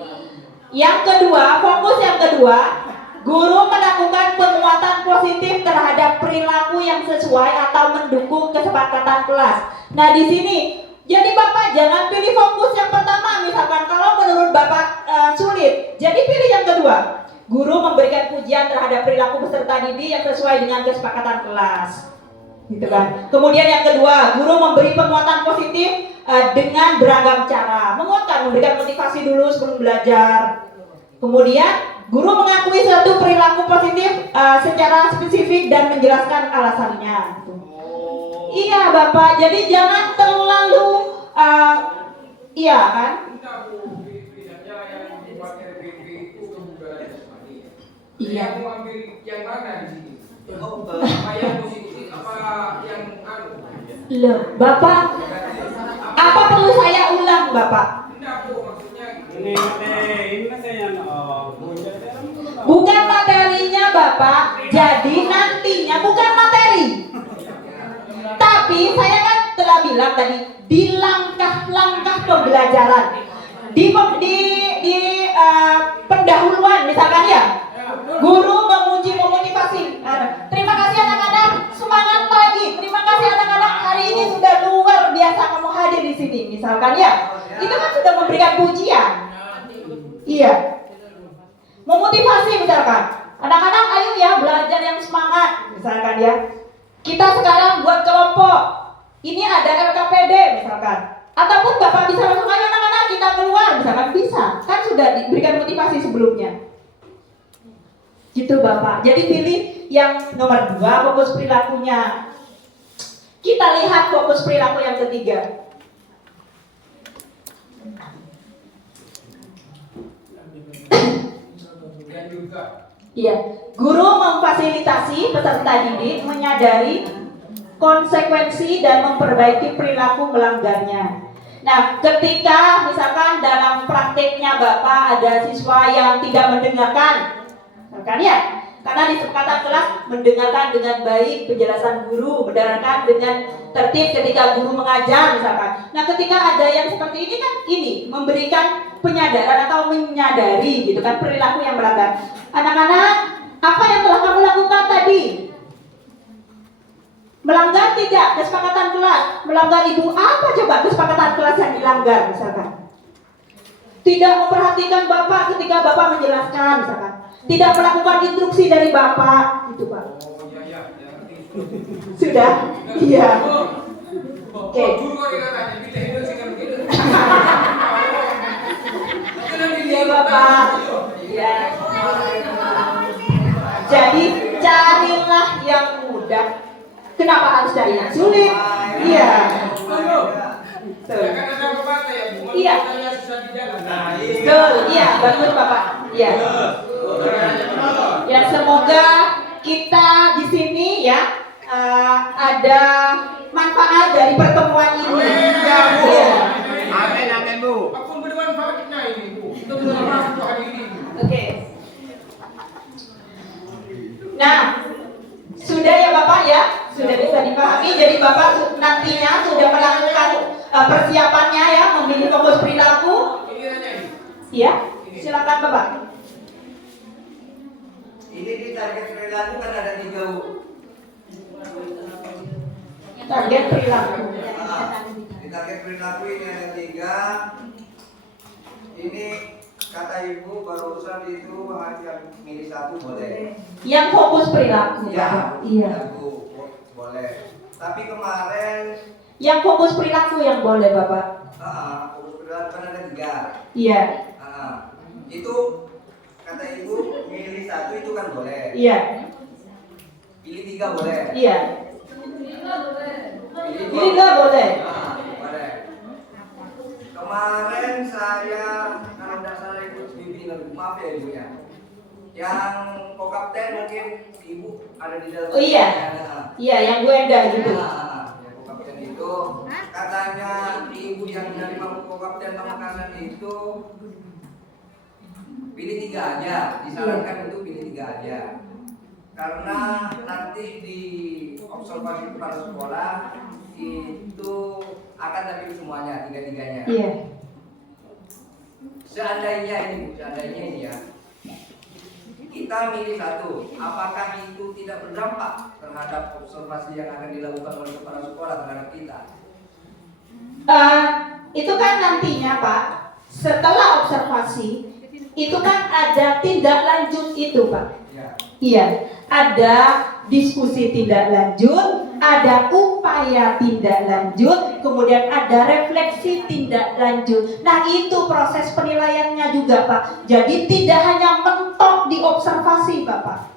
Yang kedua, fokus yang kedua, guru melakukan penguatan positif terhadap perilaku yang sesuai atau mendukung kesepakatan kelas. Nah di sini, jadi Bapak jangan pilih fokus yang pertama, misalkan kalau menurut Bapak sulit, jadi pilih yang kedua. Guru memberikan pujian terhadap perilaku peserta didik yang sesuai dengan kesepakatan kelas. Gitu kan. Kemudian yang kedua, guru memberi penguatan positif dengan beragam cara. Menguatkan, memberikan motivasi dulu sebelum belajar. Kemudian guru mengakui suatu perilaku positif secara spesifik dan menjelaskan alasannya. Gitu. Iya Bapak, jadi jangan terlalu iya kan? Iya. Mau ambil yang mana di sini? Apa yang positif, apa yang anu? Loh, Bapak, apa perlu saya ulang Bapak? Enggak Bu, maksudnya ini saya Bukan materinya Bapak, jadi nantinya bukan materi. Tapi saya kan telah bilang tadi di langkah-langkah pembelajaran, di pendahuluan misalkan ya, guru memuji memotivasi. Terima kasih anak-anak, semangat lagi. Terima kasih anak-anak, hari ini sudah luar biasa kamu hadir di sini, misalkan ya. Itu kan sudah memberikan pujian. Iya. Memotivasi misalkan. Anak-anak ayo ya belajar yang semangat, misalkan ya. Kita sekarang buat kelompok. Ini ada LKPD misalkan. Ataupun Bapak bisa langsung ayo anak-anak kita keluar, misalkan bisa. Kan sudah diberikan motivasi sebelumnya. Gitu Bapak. Jadi pilih yang nomor 2, fokus perilakunya. Kita lihat fokus perilaku yang ketiga. Iya, guru memfasilitasi peserta didik menyadari konsekuensi dan memperbaiki perilaku melanggarnya. Nah, ketika misalkan dalam prakteknya Bapak ada siswa yang tidak mendengarkan, kan ya? Karena di kesepakatan kelas mendengarkan dengan baik penjelasan guru, mendengarkan dengan tertib ketika guru mengajar misalkan. Nah, ketika ada yang seperti ini kan ini memberikan penyadaran atau menyadari gitu kan perilaku yang melanggar. Anak-anak, apa yang telah kamu lakukan tadi? Melanggar tidak kesepakatan kelas? Melanggar ibu apa coba kesepakatan kelas yang dilanggar misalkan? Tidak memperhatikan Bapak ketika Bapak menjelaskan misalkan. Tidak melakukan instruksi dari Bapak, gitu Pak. oh iya, ya, ngerti. Sudah? Iya. Oke. Guru kok dikatakan pilih itu sih kan begitu. Iya Bapak. Iya. Jadi carilah yang mudah. Kenapa harus cari yang sulit? Iya. Ya kan ada pepatah ya, Bu. Iya. Yang susah di jalan. Betul. Iya, bagus Bapak. Iya. Ya semoga kita di sini ya ada manfaat dari pertemuan ini. Iya. Amin Bu. Aku bermanfaatnya ini, Bu. Itu benar untuk hari ini. Oke. Nah, sudah ya Bapak ya, sudah bisa dipahami. Jadi Bapak nantinya sudah melakukan persiapannya ya, memilih fokus perilaku. Ini nanya ini. Ya, silakan Bapak. Ini di target perilaku kan ada 3 Bu. Target perilaku. Di target perilaku ini ada 3. Ini kata Ibu barusan itu yang milih 1 boleh. Yang fokus perilaku. Ya, Iya. Bu, boleh. Tapi kemarin Yang fokus perilaku yang boleh Bapak. fokus perilaku kan ada 3. Iya. Itu kata Ibu milih 1 itu kan boleh. Iya. Pilih 3 boleh. Iya. Pilih Ini enggak boleh. Boleh. Kemarin saya kalau tidak salah ikut bimbingan, maaf ya Ibu ya. Yang kokapten mungkin Ibu ada di dalam. Oh iya. Iya, yang gue enggak gitu. Yang kokapten itu katanya Ibu yang menerima kokapten pemekaran itu pilih 3 aja. Disarankan untuk pilih 3 aja. Karena nanti di observasi kepala sekolah itu akan tampil semuanya, 3-3-nya. Iya. Seandainya ini ya, kita milih 1, apakah itu tidak berdampak terhadap observasi yang akan dilakukan oleh kepala sekolah terhadap kita? Itu kan nantinya Pak, setelah observasi, itu kan ada tindak lanjut itu Pak. Ya. Iya, ada diskusi tindak lanjut, ada upaya tindak lanjut, kemudian ada refleksi tindak lanjut. Nah itu proses penilaiannya juga Pak. Jadi tidak hanya mentok di observasi Bapak.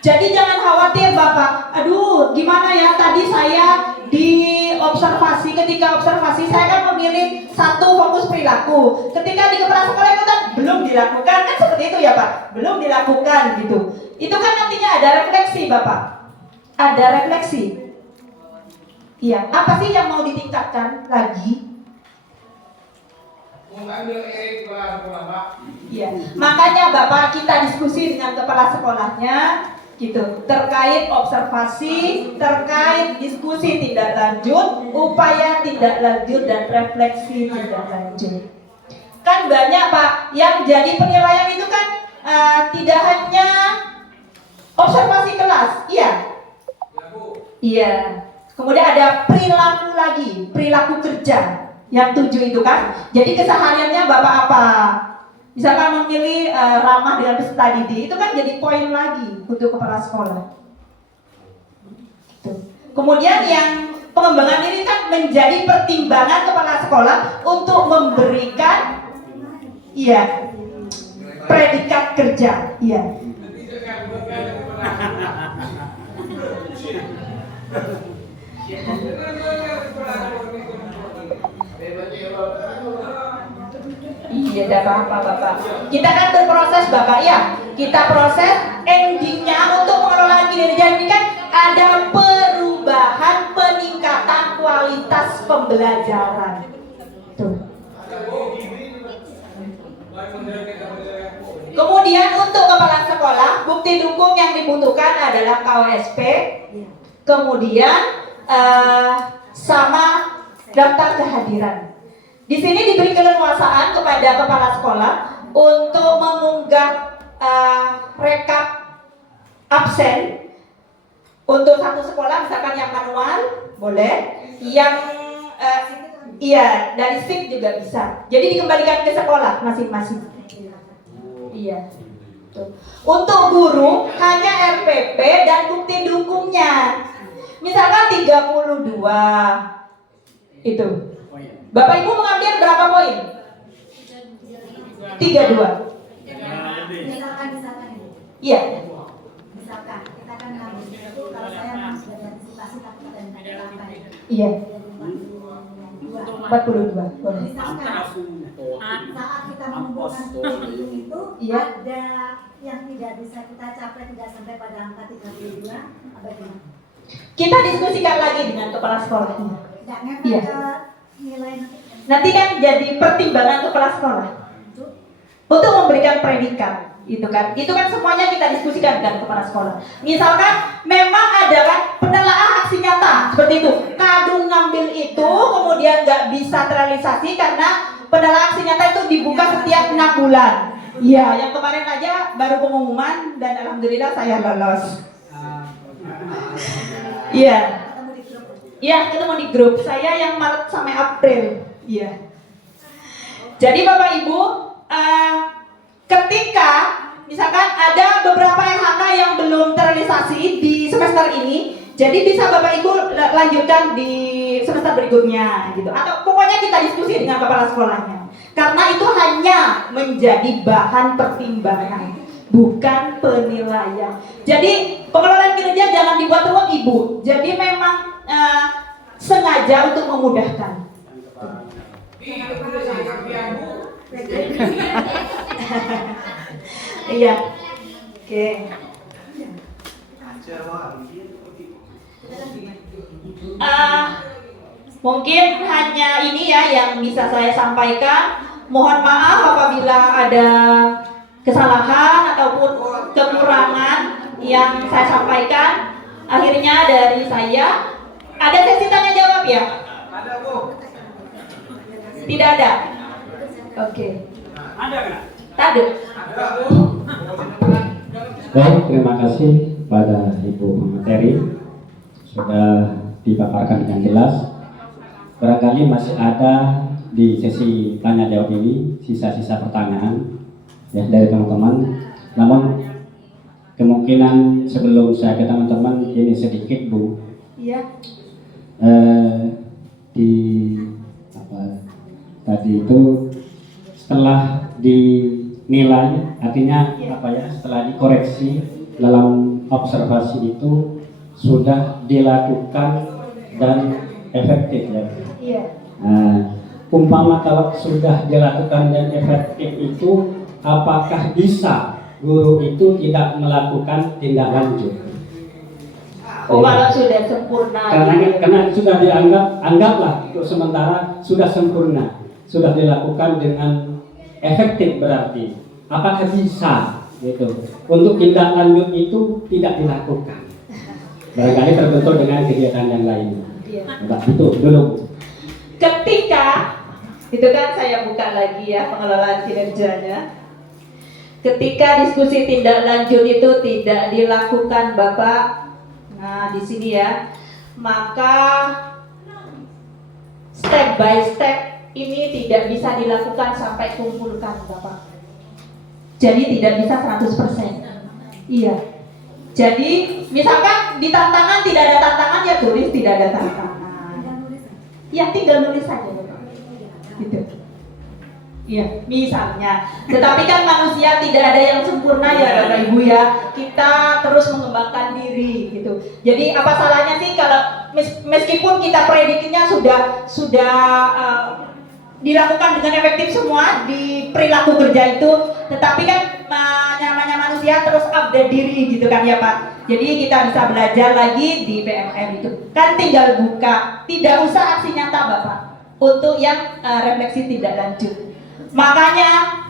Jadi jangan khawatir Bapak, aduh gimana ya tadi saya di observasi, ketika observasi saya kan memilih 1 fokus perilaku. Ketika di kepala sekolah itu kan belum dilakukan, kan seperti itu ya Pak, belum dilakukan gitu. Itu kan nantinya ada refleksi Bapak, ada refleksi. Iya, apa sih yang mau ditingkatkan lagi? Mengambil kepala sekolah, Pak. Iya, makanya Bapak kita diskusi dengan kepala sekolahnya gitu, terkait observasi, terkait diskusi tindak lanjut, upaya tindak lanjut dan refleksi tindak lanjut. Kan banyak Pak, yang jadi penilaian itu kan tidak hanya observasi kelas, iya. Ya, Bu. Iya. Kemudian ada perilaku lagi, perilaku kerja yang 7 itu kan. Jadi kesehariannya Bapak apa? Misalkan memilih ramah dengan peserta didik, itu kan jadi poin lagi untuk kepala sekolah. Gitu. Kemudian yang pengembangan ini kan menjadi pertimbangan kepala sekolah untuk memberikan predikat kerja. Iya. Iya, tidak apa-apa Bapak. Kita kan berproses Bapak ya. Kita proses endingnya untuk pengelolaan kinerja ini kan ada perubahan, peningkatan kualitas pembelajaran. Tuh. Kemudian untuk kepala sekolah, bukti dukung yang dibutuhkan adalah KWSP. Kemudian sama daftar kehadiran. Di sini diberi keleluasaan kepada kepala sekolah untuk mengunggah rekap absen untuk satu sekolah, misalkan yang manual boleh, yang dari SIP juga bisa. Jadi dikembalikan ke sekolah masing-masing. Iya. Untuk guru hanya RPP dan bukti dukungnya. Misalkan 32. Itu. Bapak Ibu mengambil berapa poin? 32. Misalkan ini. Iya. Misalkan kita kan ngambil itu kalau saya memang sudah diantisipasi tapi kita tidak lakukan. Iya. 42. 42. Boleh. Misalkan saat kita mengumpulkan itu Iya. ada yang tidak bisa kita capai tidak sampai pada angka 32 apa gimana? Kita diskusikan lagi dengan kepala sekolahnya. Tidak ngefek Iya. ke nilai nanti. Nanti kan jadi pertimbangan kepala sekolah untuk memberikan predikat. Itu kan semuanya kita diskusikan dengan kepala sekolah. Misalkan memang ada kan penelaah aksi nyata seperti itu. Kadung ngambil itu kemudian nggak bisa terrealisasi karena penelaah aksi nyata itu dibuka setiap 6 bulan. Iya, yang kemarin aja baru pengumuman dan alhamdulillah saya lolos. Iya. Ketemu di grup. Iya, ketemu di grup. Saya yang Maret sampai April. Iya. Jadi Bapak Ibu, ketika misalkan ada beberapa LHK yang belum terrealisasi di semester ini, jadi bisa Bapak Ibu lanjutkan di semester berikutnya gitu. Atau pokoknya kita diskusi dengan kepala sekolahnya. Karena itu hanya menjadi bahan pertimbangan, bukan penilaian. Jadi pengelolaan kinerja jangan dibuat rumit Ibu. Jadi memang sengaja untuk memudahkan. Iya. Oke. Mungkin hanya ini ya yang bisa saya sampaikan. Mohon maaf apabila ada kesalahan ataupun kekurangan yang saya sampaikan. Akhirnya dari saya ada sesi tanya jawab ya? Ada, Bu. Tidak ada. Oke. Ada kan? Tadi. Ada, Bu. Baik, terima kasih pada Ibu Materi sudah dipaparkan dengan jelas. Barangkali masih ada di sesi tanya jawab ini sisa-sisa pertanyaan ya dari teman-teman. Namun kemungkinan sebelum saya ke teman-teman ini sedikit Bu. Iya. Di apa tadi itu setelah dinilai artinya apa ya setelah dikoreksi dalam observasi itu sudah dilakukan dan efektif ya. Iya. Nah, umpama kalau sudah dilakukan dan efektif itu apakah bisa guru itu tidak melakukan tindak lanjut? Oh, kalau sudah sempurna. Karena sudah anggaplah untuk sementara sudah sempurna, sudah dilakukan dengan efektif berarti. Apakah bisa gitu? Untuk tindak lanjut itu tidak dilakukan. Barangkali terbentur dengan kegiatan yang lainnya. Iya. Mbak, itu dulu. Ketika itu kan saya buka lagi ya pengelolaan kinerjanya. Ketika diskusi tindak lanjut itu tidak dilakukan Bapak, nah di sini ya, maka step by step ini tidak bisa dilakukan sampai kumpulkan Bapak. Jadi tidak bisa 100%. Iya. Jadi misalkan di tantangan tidak ada tantangan ya tulis tidak ada tantangan. Ya tinggal nulis saja Bapak. Gitu. Iya, misalnya. Tetapi kan manusia tidak ada yang sempurna ya Bapak Ibu ya. Kita terus mengembangkan diri gitu. Jadi apa salahnya sih kalau meskipun kita prediksinya sudah dilakukan dengan efektif semua di perilaku kerja itu, tetapi kan namanya manusia terus update diri gitu kan ya Pak. Jadi kita bisa belajar lagi di PMM itu. Kan tinggal buka, tidak usah aksi nyata Bapak. Untuk yang refleksi tidak lanjut. Makanya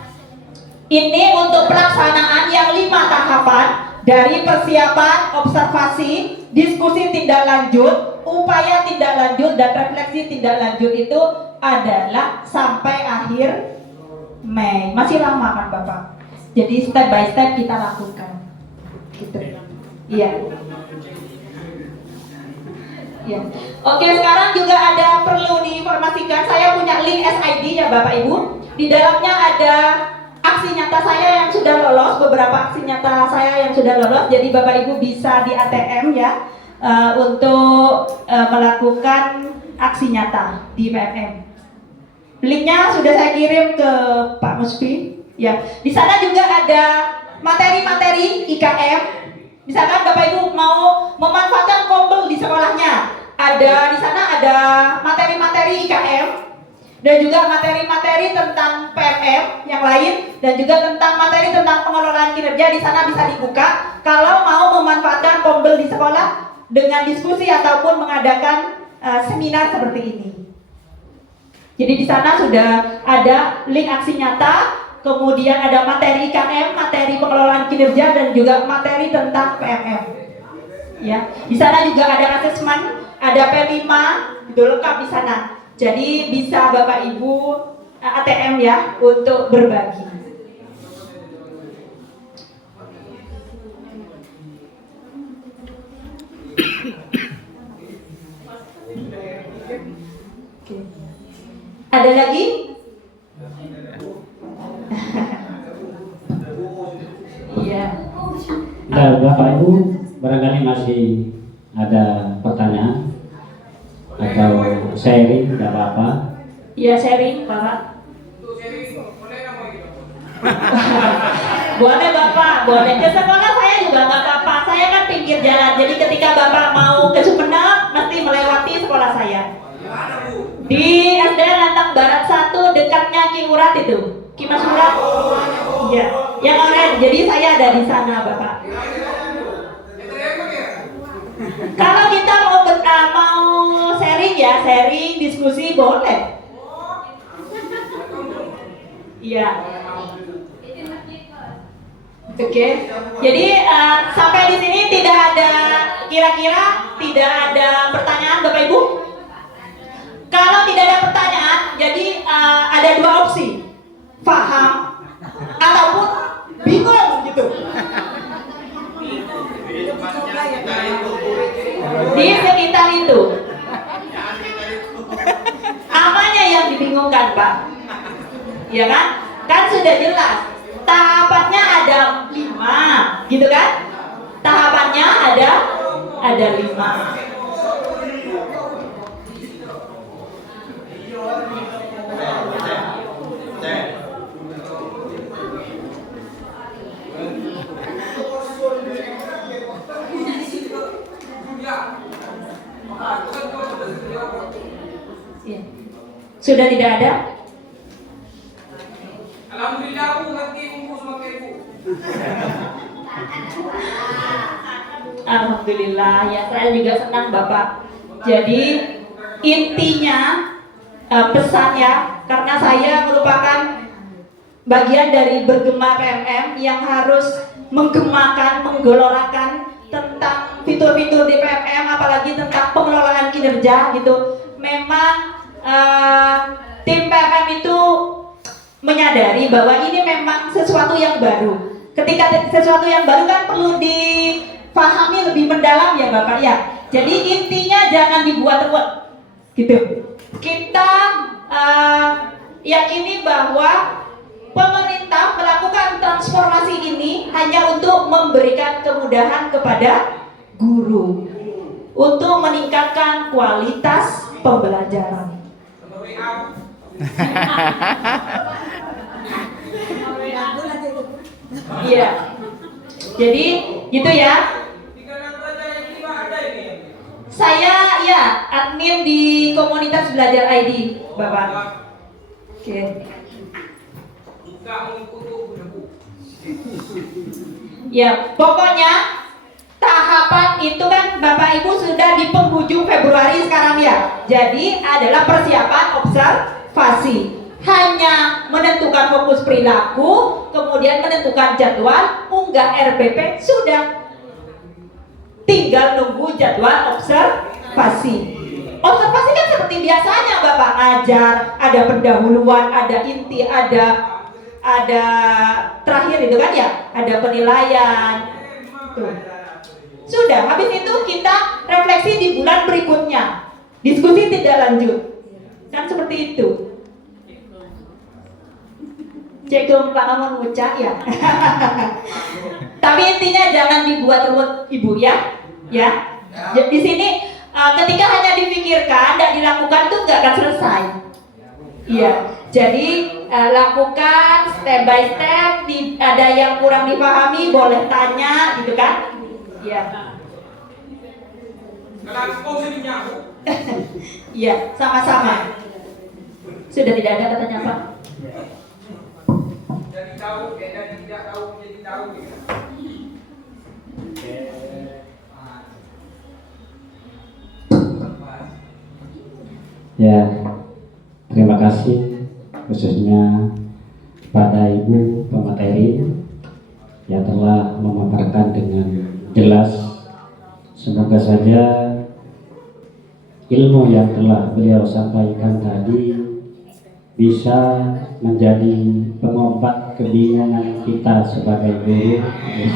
ini untuk pelaksanaan yang 5 tahapan dari persiapan, observasi, diskusi tindak lanjut, upaya tindak lanjut dan refleksi tindak lanjut itu adalah sampai akhir Mei. Masih lama kan Bapak? Jadi step by step kita lakukan. Gitu. Iya. Ya. Oke, sekarang juga ada perlu diinformasikan, saya punya link SID ya Bapak Ibu. Di dalamnya ada aksi nyata saya yang sudah lolos, beberapa aksi nyata saya yang sudah lolos. Jadi Bapak Ibu bisa di ATM ya untuk melakukan aksi nyata di PMM. Linknya sudah saya kirim ke Pak Musfi. Ya, di sana juga ada materi-materi IKM. Misalkan Bapak Ibu mau memanfaatkan kompel di sekolahnya, ada di sana ada materi-materi IKM dan juga materi-materi tentang PMM yang lain dan juga tentang materi tentang pengelolaan kinerja di sana bisa dibuka kalau mau memanfaatkan kompel di sekolah dengan diskusi ataupun mengadakan seminar seperti ini. Jadi di sana sudah ada link aksi nyata, kemudian ada materi IKM, materi pengelolaan kinerja dan juga materi tentang PMM. Ya, di sana juga ada asesmen, ada P5, itu lengkap di sana. Jadi bisa Bapak Ibu ATM ya untuk berbagi. Ada lagi? Iya. Nah, Bapak Ibu barangkali masih ada pertanyaan atau sharing, tidak apa-apa. Iya, sharing Bapak. Untuk sharing, boleh nggak mau gitu? Boleh Bapak, boleh. Ke sekolah saya juga nggak apa-apa. Saya kan pinggir jalan. Jadi ketika Bapak mau ke Sumeneb, mesti melewati sekolah saya. Gimana Bu? Di SDN Lantang Barat 1 dekatnya Ki Urat itu. Ki Mas Urat. Iya, yang orange. Jadi saya ada di sana, Bapak. Kalau kita mau sharing ya, sharing, diskusi boleh. Iya. Oke. Jadi sampai di sini tidak ada, kira-kira tidak ada pertanyaan Bapak Ibu? Kalau tidak ada pertanyaan, jadi ada dua opsi, paham ataupun bingung gitu. Di sekitar itu. Apanya yang dibingungkan, Pak? Ya kan? Kan sudah jelas. Tahapannya ada 5, gitu kan? Tahapannya ada 5. Sudah tidak ada? Alhamdulillah Bu, ngerti Bu semakin Bu. Alhamdulillah, ya saya juga senang Bapak. Jadi intinya pesan ya, karena saya merupakan bagian dari bergema PMM yang harus menggemakan, menggelorakan tentang fitur-fitur di PMM, apalagi tentang pengelolaan kinerja gitu. Memang tim PMM itu menyadari bahwa ini memang sesuatu yang baru. Ketika sesuatu yang baru kan perlu dipahami lebih mendalam ya Bapak ya. Jadi intinya jangan dibuat-buat gitu. Kita yakini bahwa pemerintah melakukan transformasi ini hanya untuk memberikan kemudahan kepada guru untuk meningkatkan kualitas pembelajaran. Iya. Jadi gitu ya. Saya ya admin di komunitas belajar ID, Bapak. Oke. Ya, pokoknya tahapan itu kan Bapak Ibu sudah di penghujung Februari sekarang ya. Jadi adalah persiapan observasi. Hanya menentukan fokus perilaku, kemudian menentukan jadwal, unggah RPP, sudah. Tinggal nunggu jadwal observasi. Observasi kan seperti biasanya Bapak ngajar, ada pendahuluan, ada inti, ada terakhir itu kan ya, ada penilaian. Tuh. Sudah, habis itu kita refleksi di bulan berikutnya. Diskusi tidak lanjut. Kan seperti itu. Cek gampang ngucap ya. Tapi intinya jangan dibuat ruwet ibu ya. Ya. Di sini ketika hanya dipikirkan, tidak dilakukan tuh nggak akan selesai. Iya. Jadi lakukan step by step. Ada yang kurang dipahami boleh tanya, gitu kan? Iya. Iya, sama-sama. Sudah tidak ada katanya Pak. Jadi tahu, dan tidak tahu menjadi tahu gitu. Ya, terima kasih khususnya pada Ibu pemateri yang telah memaparkan dengan jelas. Semoga saja ilmu yang telah beliau sampaikan tadi bisa menjadi pengobat kebingungan kita sebagai guru,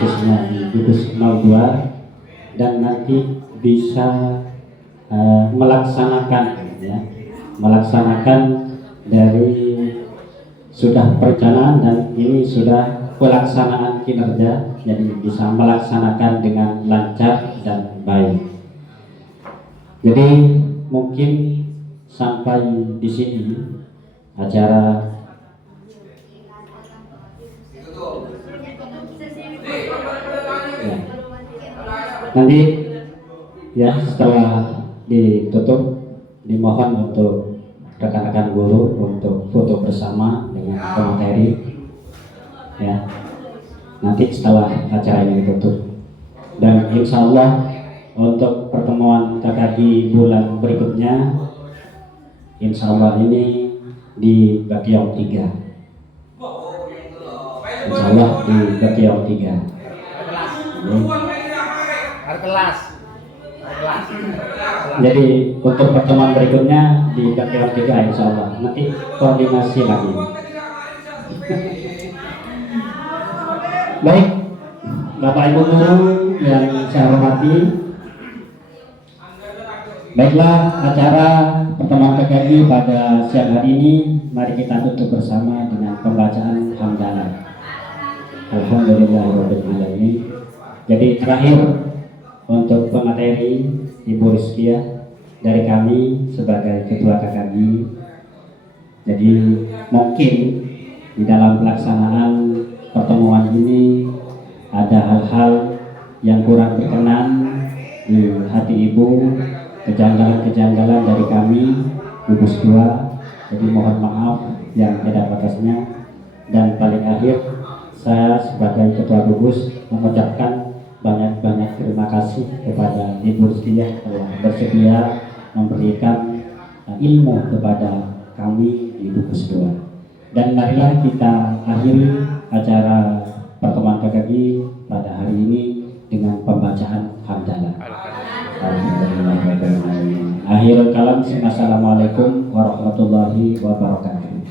khususnya di Gugus 02, dan nanti bisa melaksanakan dari sudah perencanaan dan ini sudah pelaksanaan kinerja, jadi bisa melaksanakan dengan lancar dan baik. Jadi mungkin sampai di sini acara ya. Nanti ya setelah ditutup dimohon untuk rekan-rekan guru untuk foto bersama dengan pemateri ya, nanti setelah acara ini ditutup. Dan insya Allah untuk pertemuan KKG bulan berikutnya insya Allah ini di Bakiong 3, insya Allah di Bakiong 3. Jadi untuk pertemuan berikutnya di Bakiong 3 insya Allah, nanti koordinasi lagi. Baik, Bapak Ibu guru yang saya hormati, baiklah acara pertemuan KKG pada siang hari ini mari kita tutup bersama dengan pembacaan hamdalah. Alhamdulillahirabbil alamin. Jadi terakhir untuk pemateri Ibu Rizkia dari kami sebagai Ketua KKG. Jadi mungkin di dalam pelaksanaan pertemuan ini ada hal-hal yang kurang berkenan di hati Ibu, kejanggalan-kejanggalan dari kami Gugus 2. Jadi mohon maaf yang tidak batasnya. Dan paling akhir saya sebagai Ketua Gugus mengucapkan banyak-banyak terima kasih kepada Ibu Rizkia telah bersedia memberikan ilmu kepada kami di Gugus 2. Dan marilah kita akhiri acara pertemuan KKG pada hari ini dengan pembacaan hamdalah. Alhamdulillah. Akhirul kalam. Assalamualaikum warahmatullahi wabarakatuh.